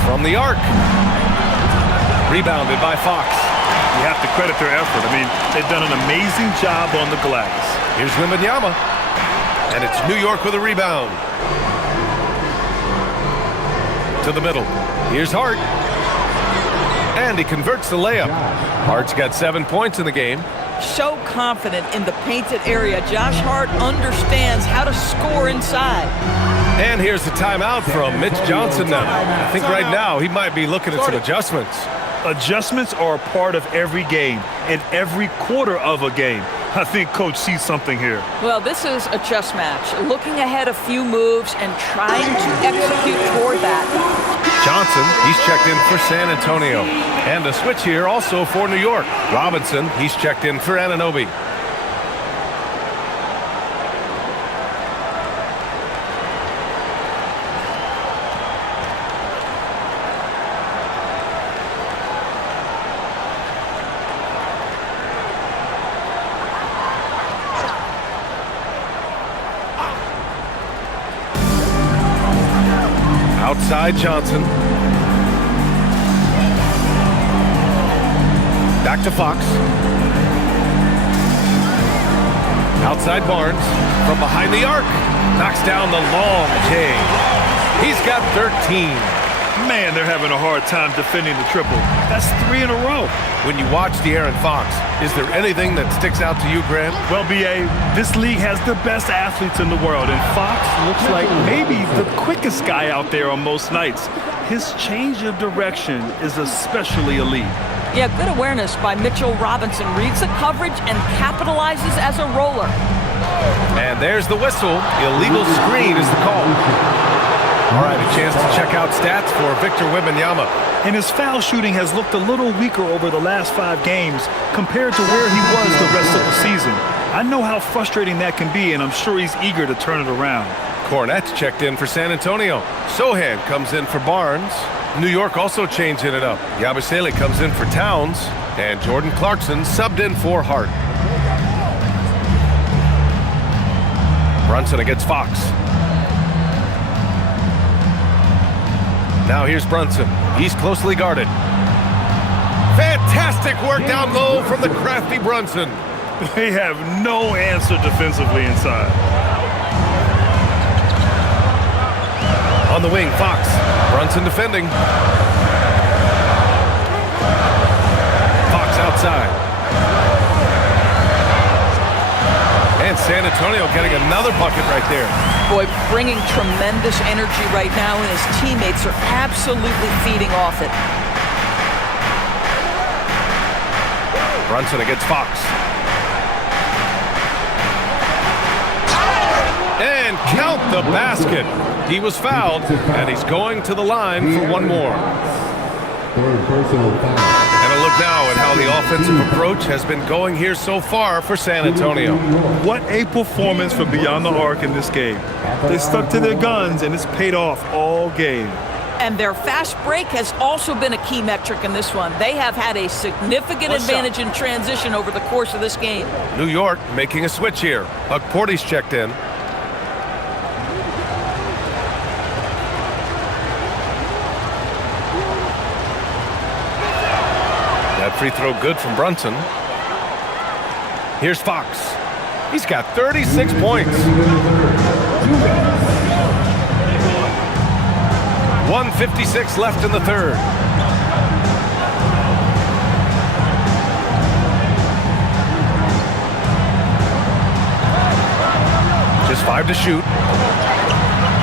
From the arc. Rebounded by Fox. You have to credit their effort. I mean, they've done an amazing job on the glass. Here's Wembanyama. And it's New York with a rebound. To the middle. Here's Hart. And he converts the layup. Hart's got 7 points in the game. So confident in the painted area. Josh Hart understands how to score inside. And here's the timeout from Mitch Johnson now. I think right now he might be looking at some adjustments. Adjustments are a part of every game and every quarter of a game. I think Coach sees something here. Well, this is a chess match. Looking ahead a few moves and trying to execute toward that. Johnson, he's checked in for San Antonio. And a switch here also for New York. Robinson, he's checked in for Anunoby. Outside Johnson. Back to Fox. Outside Barnes. From behind the arc. Knocks down the long J. He's got 13. Man, they're having a hard time defending the triple. That's 3 in a row. When you watch De'Aaron Fox, is there anything that sticks out to you, Graham? Well, B.A., this league has the best athletes in the world, and Fox looks like maybe the quickest guy out there on most nights. His change of direction is especially elite. Yeah, good awareness by Mitchell Robinson. Reads the coverage and capitalizes as a roller. And there's the whistle. Illegal screen is the call. All right, a chance to check out stats for Victor Wembanyama. And his foul shooting has looked a little weaker over the last 5 games compared to where he was the rest of the season. I know how frustrating that can be, and I'm sure he's eager to turn it around. Cornette's checked in for San Antonio. Sohan comes in for Barnes. New York also changing it up. Yabusele comes in for Towns, and Jordan Clarkson subbed in for Hart. Brunson against Fox. Now here's Brunson. He's closely guarded. Fantastic work down low from the crafty Brunson. They have no answer defensively inside. On the wing, Fox. Brunson defending. Fox outside. And San Antonio getting another bucket right there. Boy, bringing tremendous energy right now, and his teammates are absolutely feeding off it. Brunson against Fox. And count the basket. He was fouled, and he's going to the line for one more. Third personal foul. And a look now at how the offensive approach has been going here so far for San Antonio. What a performance for Beyond the Arc in this game. They stuck to their guns, and it's paid off all game. And their fast break has also been a key metric in this one. They have had a significant advantage in transition over the course of this game. New York making a switch here. Huck Porty's checked in. That free throw good from Brunson. Here's Fox. He's got 36 points. 1:56 left in the third. Just 5 to shoot.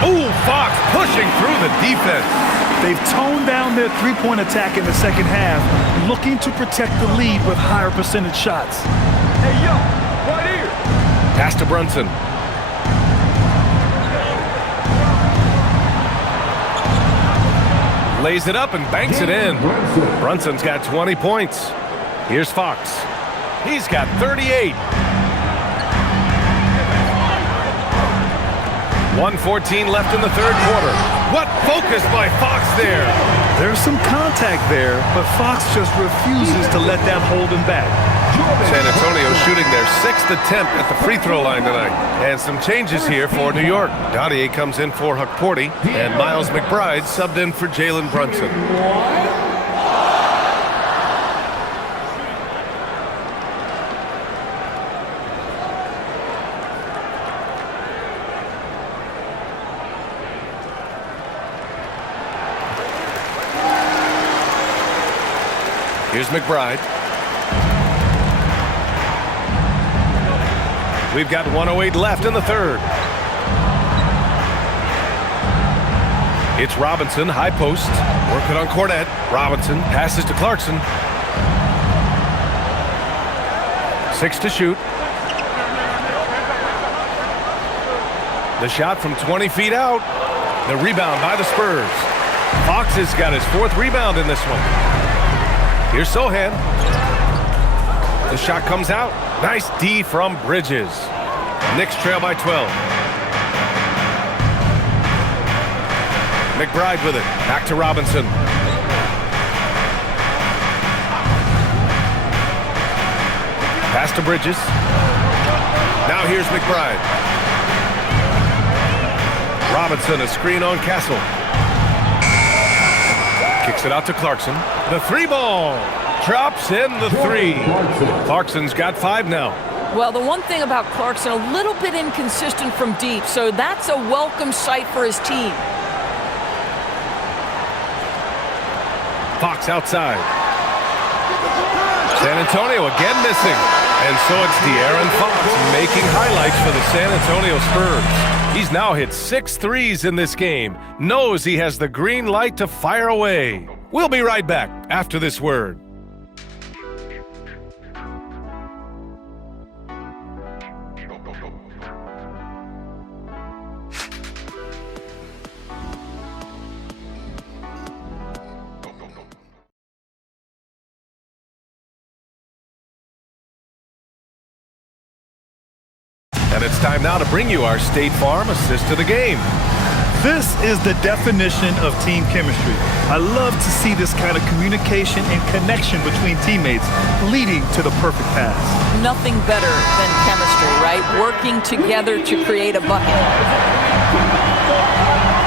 Ooh, Fox pushing through the defense. They've toned down their three-point attack in the second half, looking to protect the lead with higher percentage shots. Hey, yo, right here. Pass to Brunson. Lays it up and banks it in. Brunson's got 20 points. Here's Fox. He's got 38. 1:14 left in the third quarter. What focus by Fox there. There's some contact there, but Fox just refuses to let that hold him back. San Antonio shooting their 6th attempt at the free throw line tonight. And some changes here for New York. Dottier comes in for Huck Porty, and Miles McBride subbed in for Jalen Brunson. Here's McBride. We've got 1:08 left in the third. It's Robinson, high post. Working on Cornette. Robinson passes to Clarkson. 6 to shoot. The shot from 20 feet out. The rebound by the Spurs. Fox has got his 4th rebound in this one. Here's Sohan. The shot comes out. Nice D from Bridges. Knicks trail by 12. McBride with it. Back to Robinson. Pass to Bridges. Now here's McBride. Robinson, a screen on Castle. Kicks it out to Clarkson. The 3-ball. Drops in the 3. Clarkson's got 5 now. Well, the one thing about Clarkson, a little bit inconsistent from deep, so that's a welcome sight for his team. Fox outside. San Antonio again missing. And so it's De'Aaron Fox making highlights for the San Antonio Spurs. He's now hit 6 threes in this game. Knows he has the green light to fire away. We'll be right back after this word. And it's time now to bring you our State Farm assist to the game. This is the definition of team chemistry. I love to see this kind of communication and connection between teammates leading to the perfect pass. Nothing better than chemistry, right? Working together to create a bucket.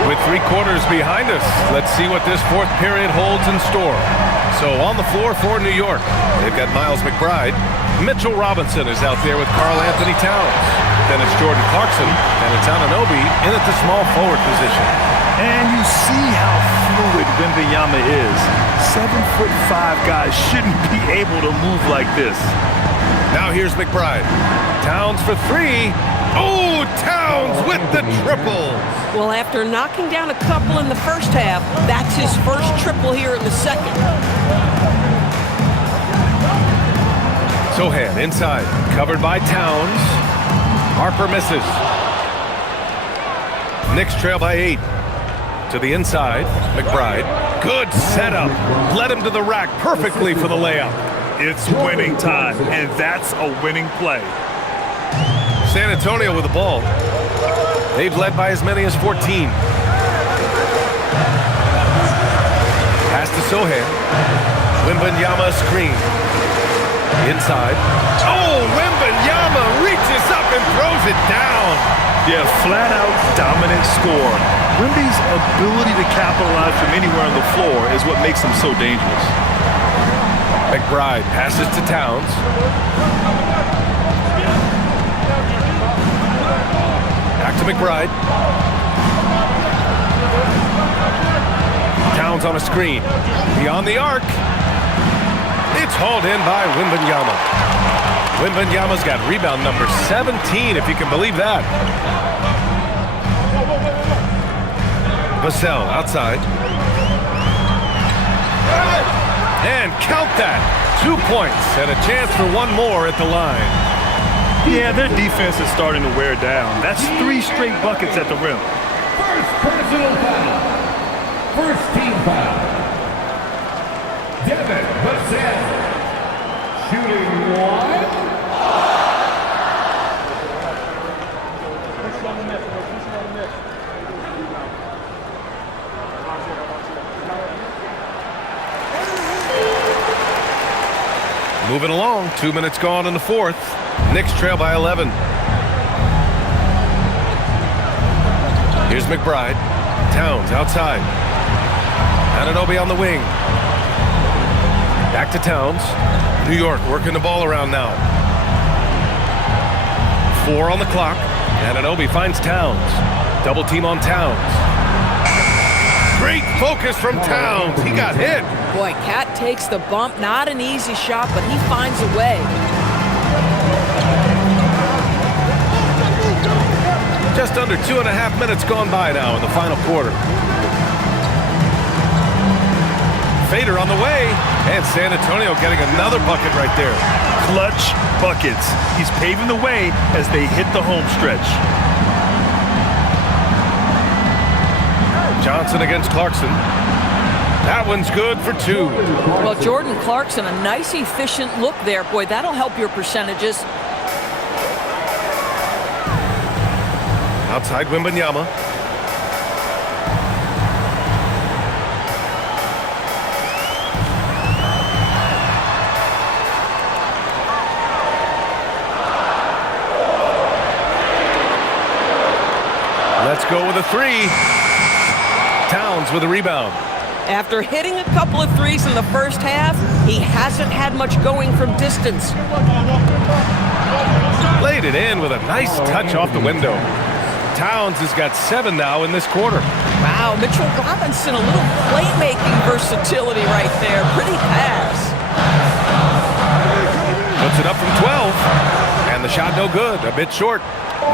With 3 quarters behind us, let's see what this fourth period holds in store. So on the floor for New York, they've got Miles McBride. Mitchell Robinson is out there with Karl Anthony Towns. Then it's Jordan Clarkson, and it's Anunoby in at the small forward position. And you see how fluid Wembanyama is. 7'5" guys shouldn't be able to move like this. Now here's McBride. Towns for 3. Oh, Towns with the triple. Well, after knocking down a couple in the first half, that's his first triple here in the second. Sohan inside, covered by Towns. Harper misses. Knicks trail by 8. To the inside, McBride. Good setup. Led him to the rack perfectly for the layup. It's winning time, and that's a winning play. San Antonio with the ball. They've led by as many as 14. Pass to Sohan. Wembanyama screen. Inside. Oh, Wembanyama reaches up and throws it down. Yeah, flat-out dominant score. Wemby's ability to capitalize from anywhere on the floor is what makes him so dangerous. McBride passes to Towns. Back to McBride. Towns on a screen. Beyond the arc. It's hauled in by Wembanyama. Wembanyama's got rebound number 17, if you can believe that. Vassell outside. And count that. 2 points and a chance for one more at the line. Yeah, their defense is starting to wear down. That's 3 straight buckets at the rim. First personal foul. First team foul. Devin Vassell. Shooting 1. Moving along, 2 minutes gone in the fourth. Knicks trail by 11. Here's McBride. Towns outside. Anunoby on the wing. Back to Towns. New York working the ball around now. 4 on the clock. Anunoby finds Towns. Double team on Towns. Great focus from Towns. He got hit. Boy, Cat takes the bump. Not an easy shot, but he finds a way. Just under 2.5 minutes gone by now in the final quarter. Fader on the way, and San Antonio getting another bucket right there. Clutch buckets. He's paving the way as they hit the home stretch. Johnson against Clarkson. That one's good for 2. Well, Jordan Clarkson, a nice, efficient look there. Boy, that'll help your percentages. Outside Wembanyama. Let's go with a 3. Towns with a rebound. After hitting a couple of threes in the first half, he hasn't had much going from distance. Laid it in with a nice touch off the window. Towns has got 7 now in this quarter. Wow, Mitchell Robinson, a little playmaking versatility right there. Pretty pass. Puts it up from 12. And the shot no good, a bit short.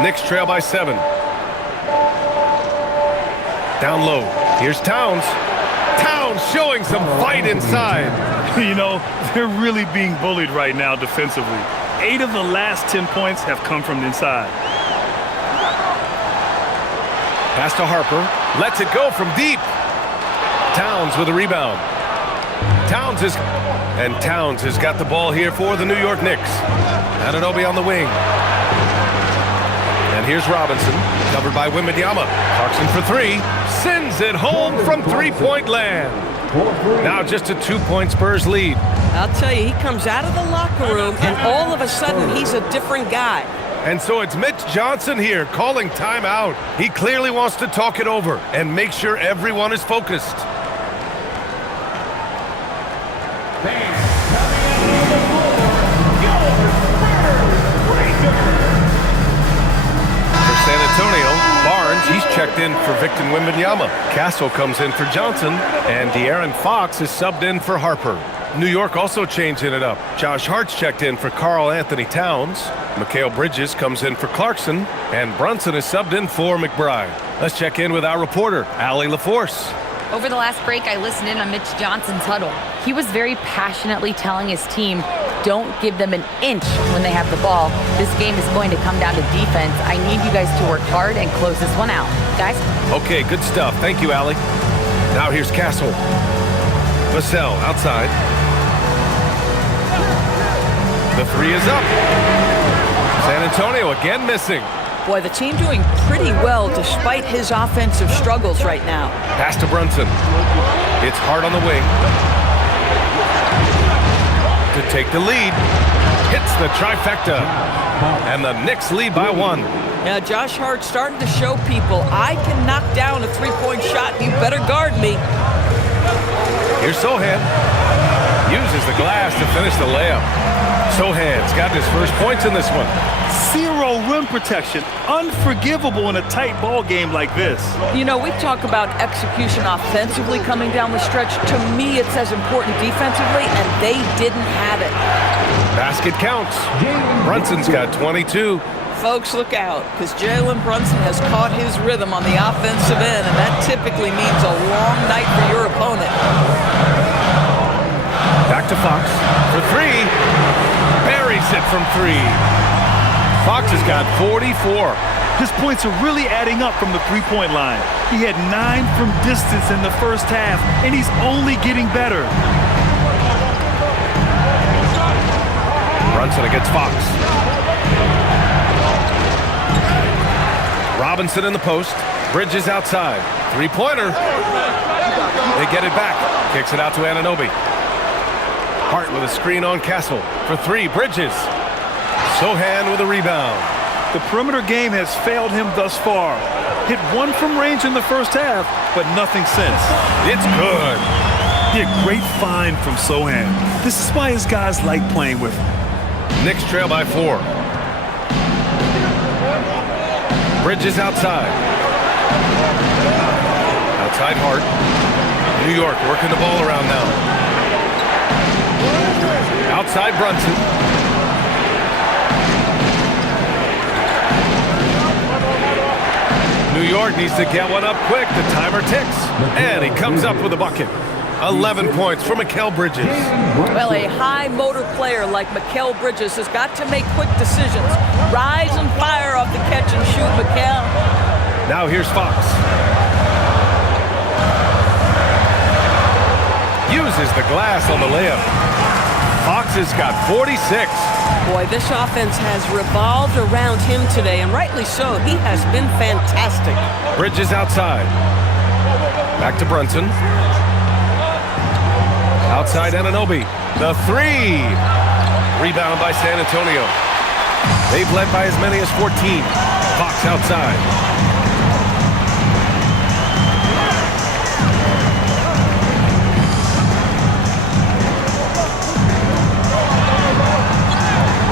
Knicks trail by 7. Down low. Here's Towns. Towns showing some fight inside. You know, they're really being bullied right now defensively. 8 of the last 10 points have come from inside. Pass to Harper. Lets it go from deep. Towns with a rebound. Towns has got the ball here for the New York Knicks. Anunoby on the wing. And here's Robinson, covered by Wembanyama. Clarkson for three. Sends it home from three-point land. Now just a 2-point Spurs lead. I'll tell you, he comes out of the locker room, and all of a sudden, he's a different guy. And so it's Mitch Johnson here calling timeout. He clearly wants to talk it over and make sure everyone is focused. San Antonio, Barnes, he's checked in for Victor Wembanyama. Castle comes in for Johnson, and De'Aaron Fox is subbed in for Harper. New York also changing it up. Josh Hart's checked in for Karl Anthony Towns. Mikal Bridges comes in for Clarkson, and Brunson is subbed in for McBride. Let's check in with our reporter, Allie LaForce. Over the last break, I listened in on Mitch Johnson's huddle. He was very passionately telling his team, don't give them an inch when they have the ball. This game is going to come down to defense. I need you guys to work hard and close this one out. Guys? Okay, good stuff. Thank you, Allie. Now here's Castle. Vassell outside. The three is up. San Antonio again missing. Boy, the team doing pretty well despite his offensive struggles right now. Pass to Brunson. It's Hart on the wing. To take the lead. Hits the trifecta. And the Knicks lead by 1. Now, Josh Hart starting to show people, I can knock down a three-point shot. You better guard me. Here's Sohan. Uses the glass to finish the layup. Sohan's got his first points in this one. 0 rim protection. Unforgivable in a tight ball game like this. You know, we talk about execution offensively coming down the stretch. To me, it's as important defensively, and they didn't have it. Basket counts. Brunson's got 22. Folks, look out, because Jalen Brunson has caught his rhythm on the offensive end, and that typically means a long night for your opponent. Back to Fox for three. Buries it from three. Fox has got 44. His points are really adding up from the three-point line. He had 9 from distance in the first half, and he's only getting better. Brunson against Fox. Robinson in the post. Bridges outside. Three-pointer. They get it back. Kicks it out to Anunoby. Hart with a screen on Castle. For three, Bridges. Sohan with a rebound. The perimeter game has failed him thus far. Hit 1 from range in the first half, but nothing since. It's good. Yeah, great find from Sohan. This is why his guys like playing with him. Knicks trail by 4. Bridges outside. Outside Hart. New York working the ball around now. Outside Brunson. New York needs to get one up quick. The timer ticks. And he comes up with a bucket. 11 points for Mikal Bridges. Well, a high motor player like Mikal Bridges has got to make quick decisions. Rise and fire off the catch and shoot, Mikal. Now here's Fox. Uses the glass on the layup. Fox has got 46. Boy, this offense has revolved around him today, and rightly so. He has been fantastic. Bridges outside. Back to Brunson. Outside Anunoby. The three. Rebound by San Antonio. They've led by as many as 14. Fox outside.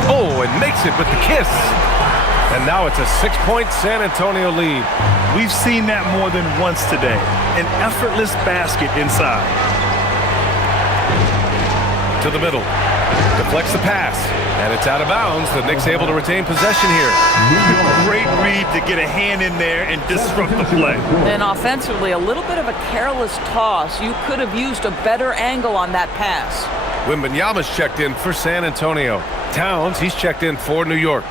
Oh, and makes it with the kiss. And now it's a 6-point San Antonio lead. We've seen that more than once today. An effortless basket inside. To the middle. Deflects the pass. And it's out of bounds. The Knicks able to retain possession here. Great read to get a hand in there and disrupt the play. And offensively, a little bit of a careless toss. You could have used a better angle on that pass. Wembanyama's checked in for San Antonio. Towns, he's checked in for New York.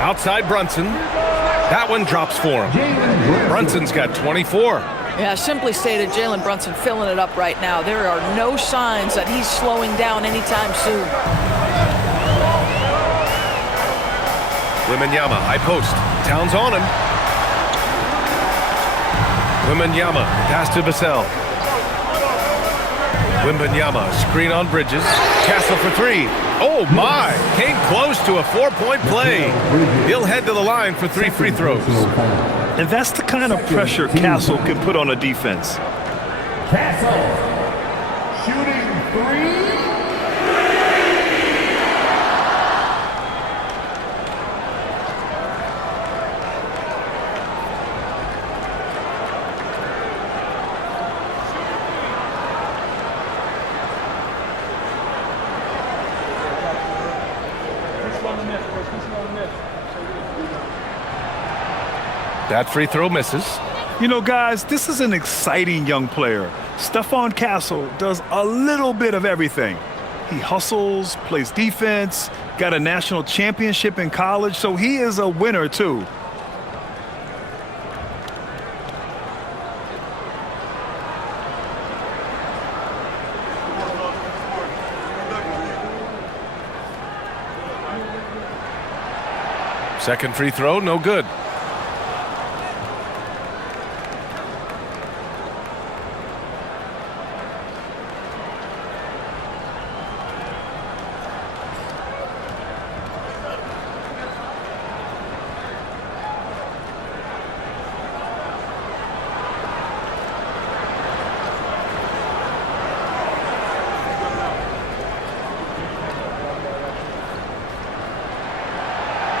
Outside Brunson. That one drops for him. Brunson's got 24. Yeah, simply stated, Jalen Brunson filling it up right now. There are no signs that he's slowing down anytime soon. Wembanyama, high post. Towns on him. Wembanyama, pass to Vassell. Wembanyama, screen on Bridges. Castle for three. Oh my! Came close to a 4-point play. He'll head to the line for 3 free throws. And that's the kind of pressure Castle can put on a defense. Castle, shooting 3. That free throw misses. You know, guys, this is an exciting young player. Stephon Castle does a little bit of everything. He hustles, plays defense, got a national championship in college, so he is a winner, too. Second free throw, no good.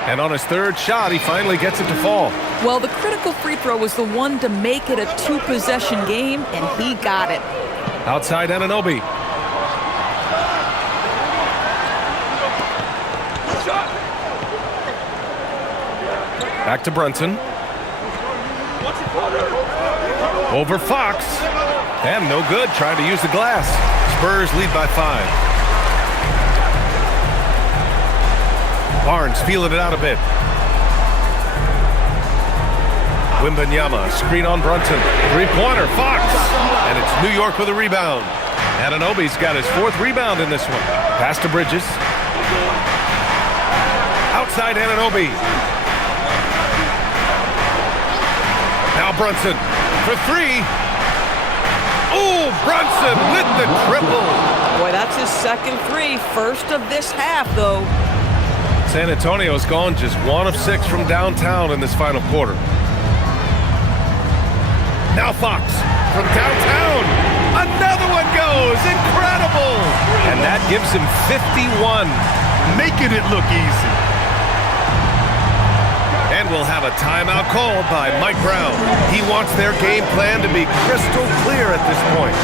And on his third shot, he finally gets it to fall. Well, the critical free throw was the one to make it a 2-possession game, and he got it. Outside Anunoby. Back to Brunson. Over Fox. And no good, trying to use the glass. Spurs lead by 5. Barnes feeling it out a bit. Wembanyama, screen on Brunson. Three-pointer, Fox. And it's New York with a rebound. Anunoby's got his 4th rebound in this one. Pass to Bridges. Outside Anunoby. Now Brunson for 3. Oh, Brunson with the triple. Boy, that's his second 3. First of this half, though. San Antonio's gone just 1 of 6 from downtown in this final quarter. Now Fox from downtown. Another one goes. Incredible. And that gives him 51. Making it look easy. And we'll have a timeout called by Mike Brown. He wants their game plan to be crystal clear at this point.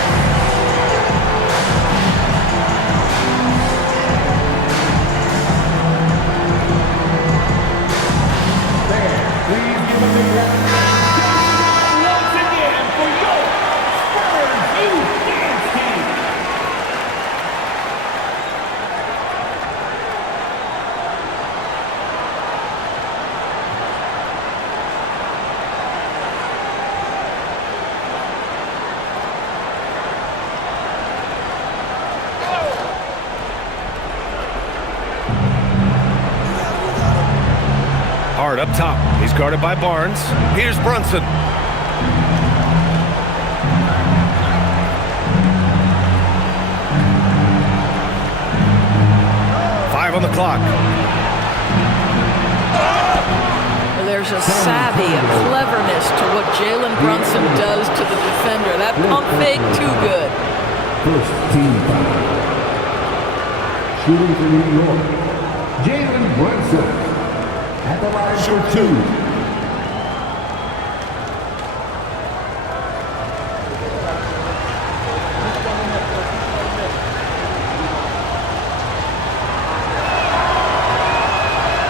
Once again for your Spurs Youth Dance Team. Hard up top. He's guarded by Barnes. Here's Brunson. Five on the clock. Well, there's a savvy, a cleverness to what Jalen Brunson does to the defender. That pump fake, too good. First team foul. Shooting for New York, Jalen Brunson. At the line for 2.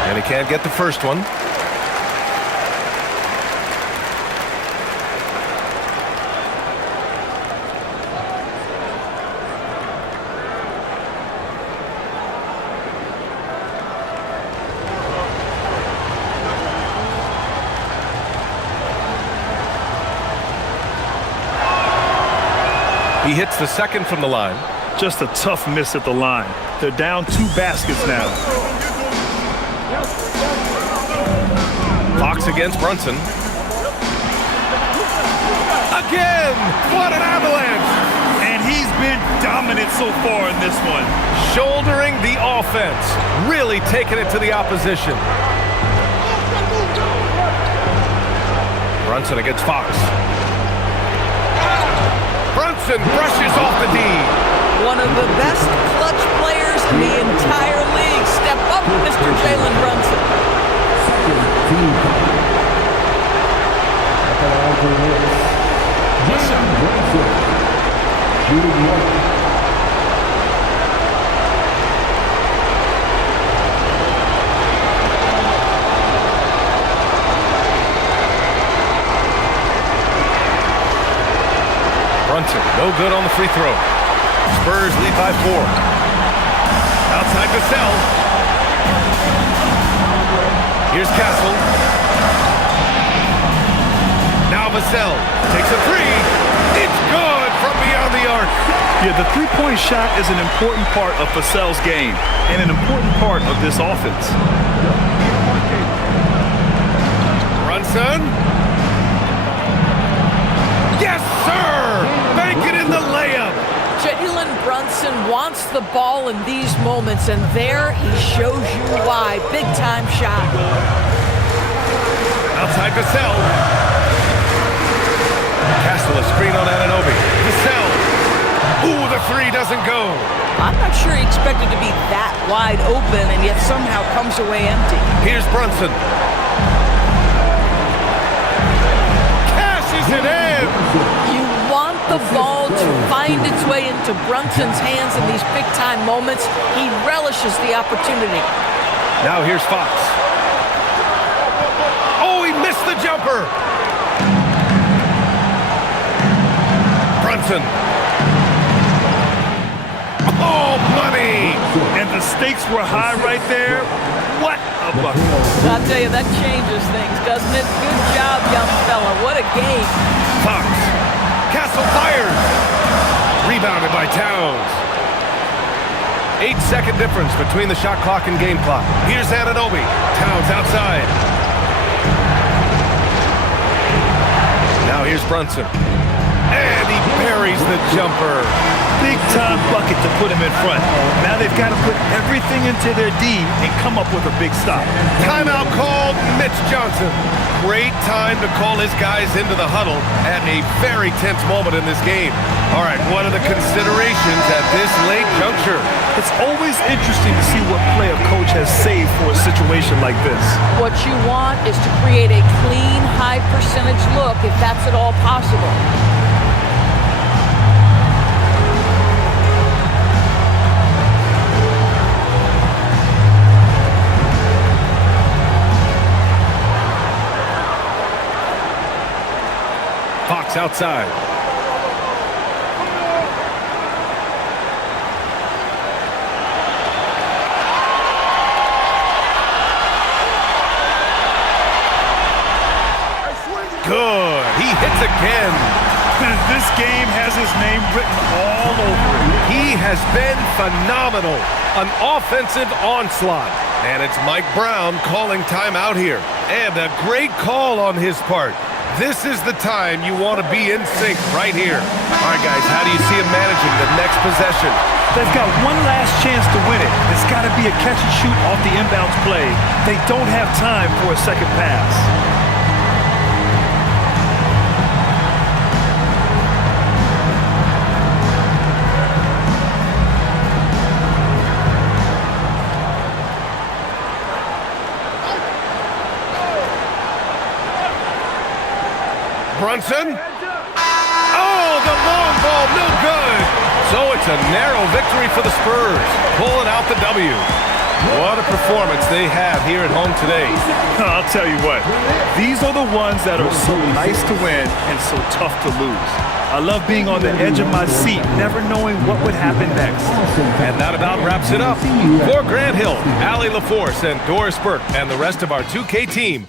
And he can't get the first one. He hits the second from the line. Just a tough miss at the line. They're down 2 baskets now. Fox against Brunson. Again! What an avalanche! And he's been dominant so far in this one. Shouldering the offense. Really taking it to the opposition. Brunson against Fox. Brunson brushes off the D. One of the best clutch players in the entire league. Step up, Mr. Jalen Brunson. Brunson, no good on the free throw. Spurs lead by 4. Outside Vassell. Here's Castle. Now Vassell takes a 3. It's good from beyond the arc. Yeah, the three-point shot is an important part of Vassell's game and an important part of this offense. Brunson. Yes, sir! Bank it in the layup. Jalen Brunson wants the ball in these moments, and there he shows you why. Big-time shot. Outside Vassell. Castle a screen on Anunoby. Vassell. Ooh, the 3 doesn't go. I'm not sure he expected to be that wide open, and yet somehow comes away empty. Here's Brunson. Cashes it in. You want the ball to find its way into Brunson's hands in these big-time moments. He relishes the opportunity. Now here's Fox. Oh, he missed the jumper. Brunson. Oh, money. And the stakes were high right there. What a bucket. I'll tell you, that changes things, doesn't it? Good job, young fella. What a game. Fox. Castle fires. Rebounded by Towns. 8-second difference between the shot clock and game clock. Here's Anunoby. Towns outside. Now here's Brunson. And he buries the jumper. Big-time bucket to put him in front. Now they've got to put everything into their D and come up with a big stop. Timeout called. Mitch Johnson. Great time to call his guys into the huddle at a very tense moment in this game. All right, what are the considerations at this late juncture? It's always interesting to see what play a coach has saved for a situation like this. What you want is to create a clean, high-percentage look, if that's at all possible. Fox outside. Good. He hits again. This game has his name written all over it. He has been phenomenal. An offensive onslaught. And it's Mike Brown calling timeout here. And a great call on his part. This is the time you want to be in sync right here. All right, guys, how do you see him managing the next possession? They've got one last chance to win it. It's got to be a catch and shoot off the inbounds play. They don't have time for a second pass. Brunson. Oh, the long ball, no good. So it's a narrow victory for the Spurs, pulling out the W. What a performance they have here at home today. I'll tell you what, these are the ones that are so nice to win and so tough to lose. I love being on the edge of my seat, never knowing what would happen next. And that about wraps it up. For Grant Hill, Allie LaForce, and Doris Burke, and the rest of our 2K team,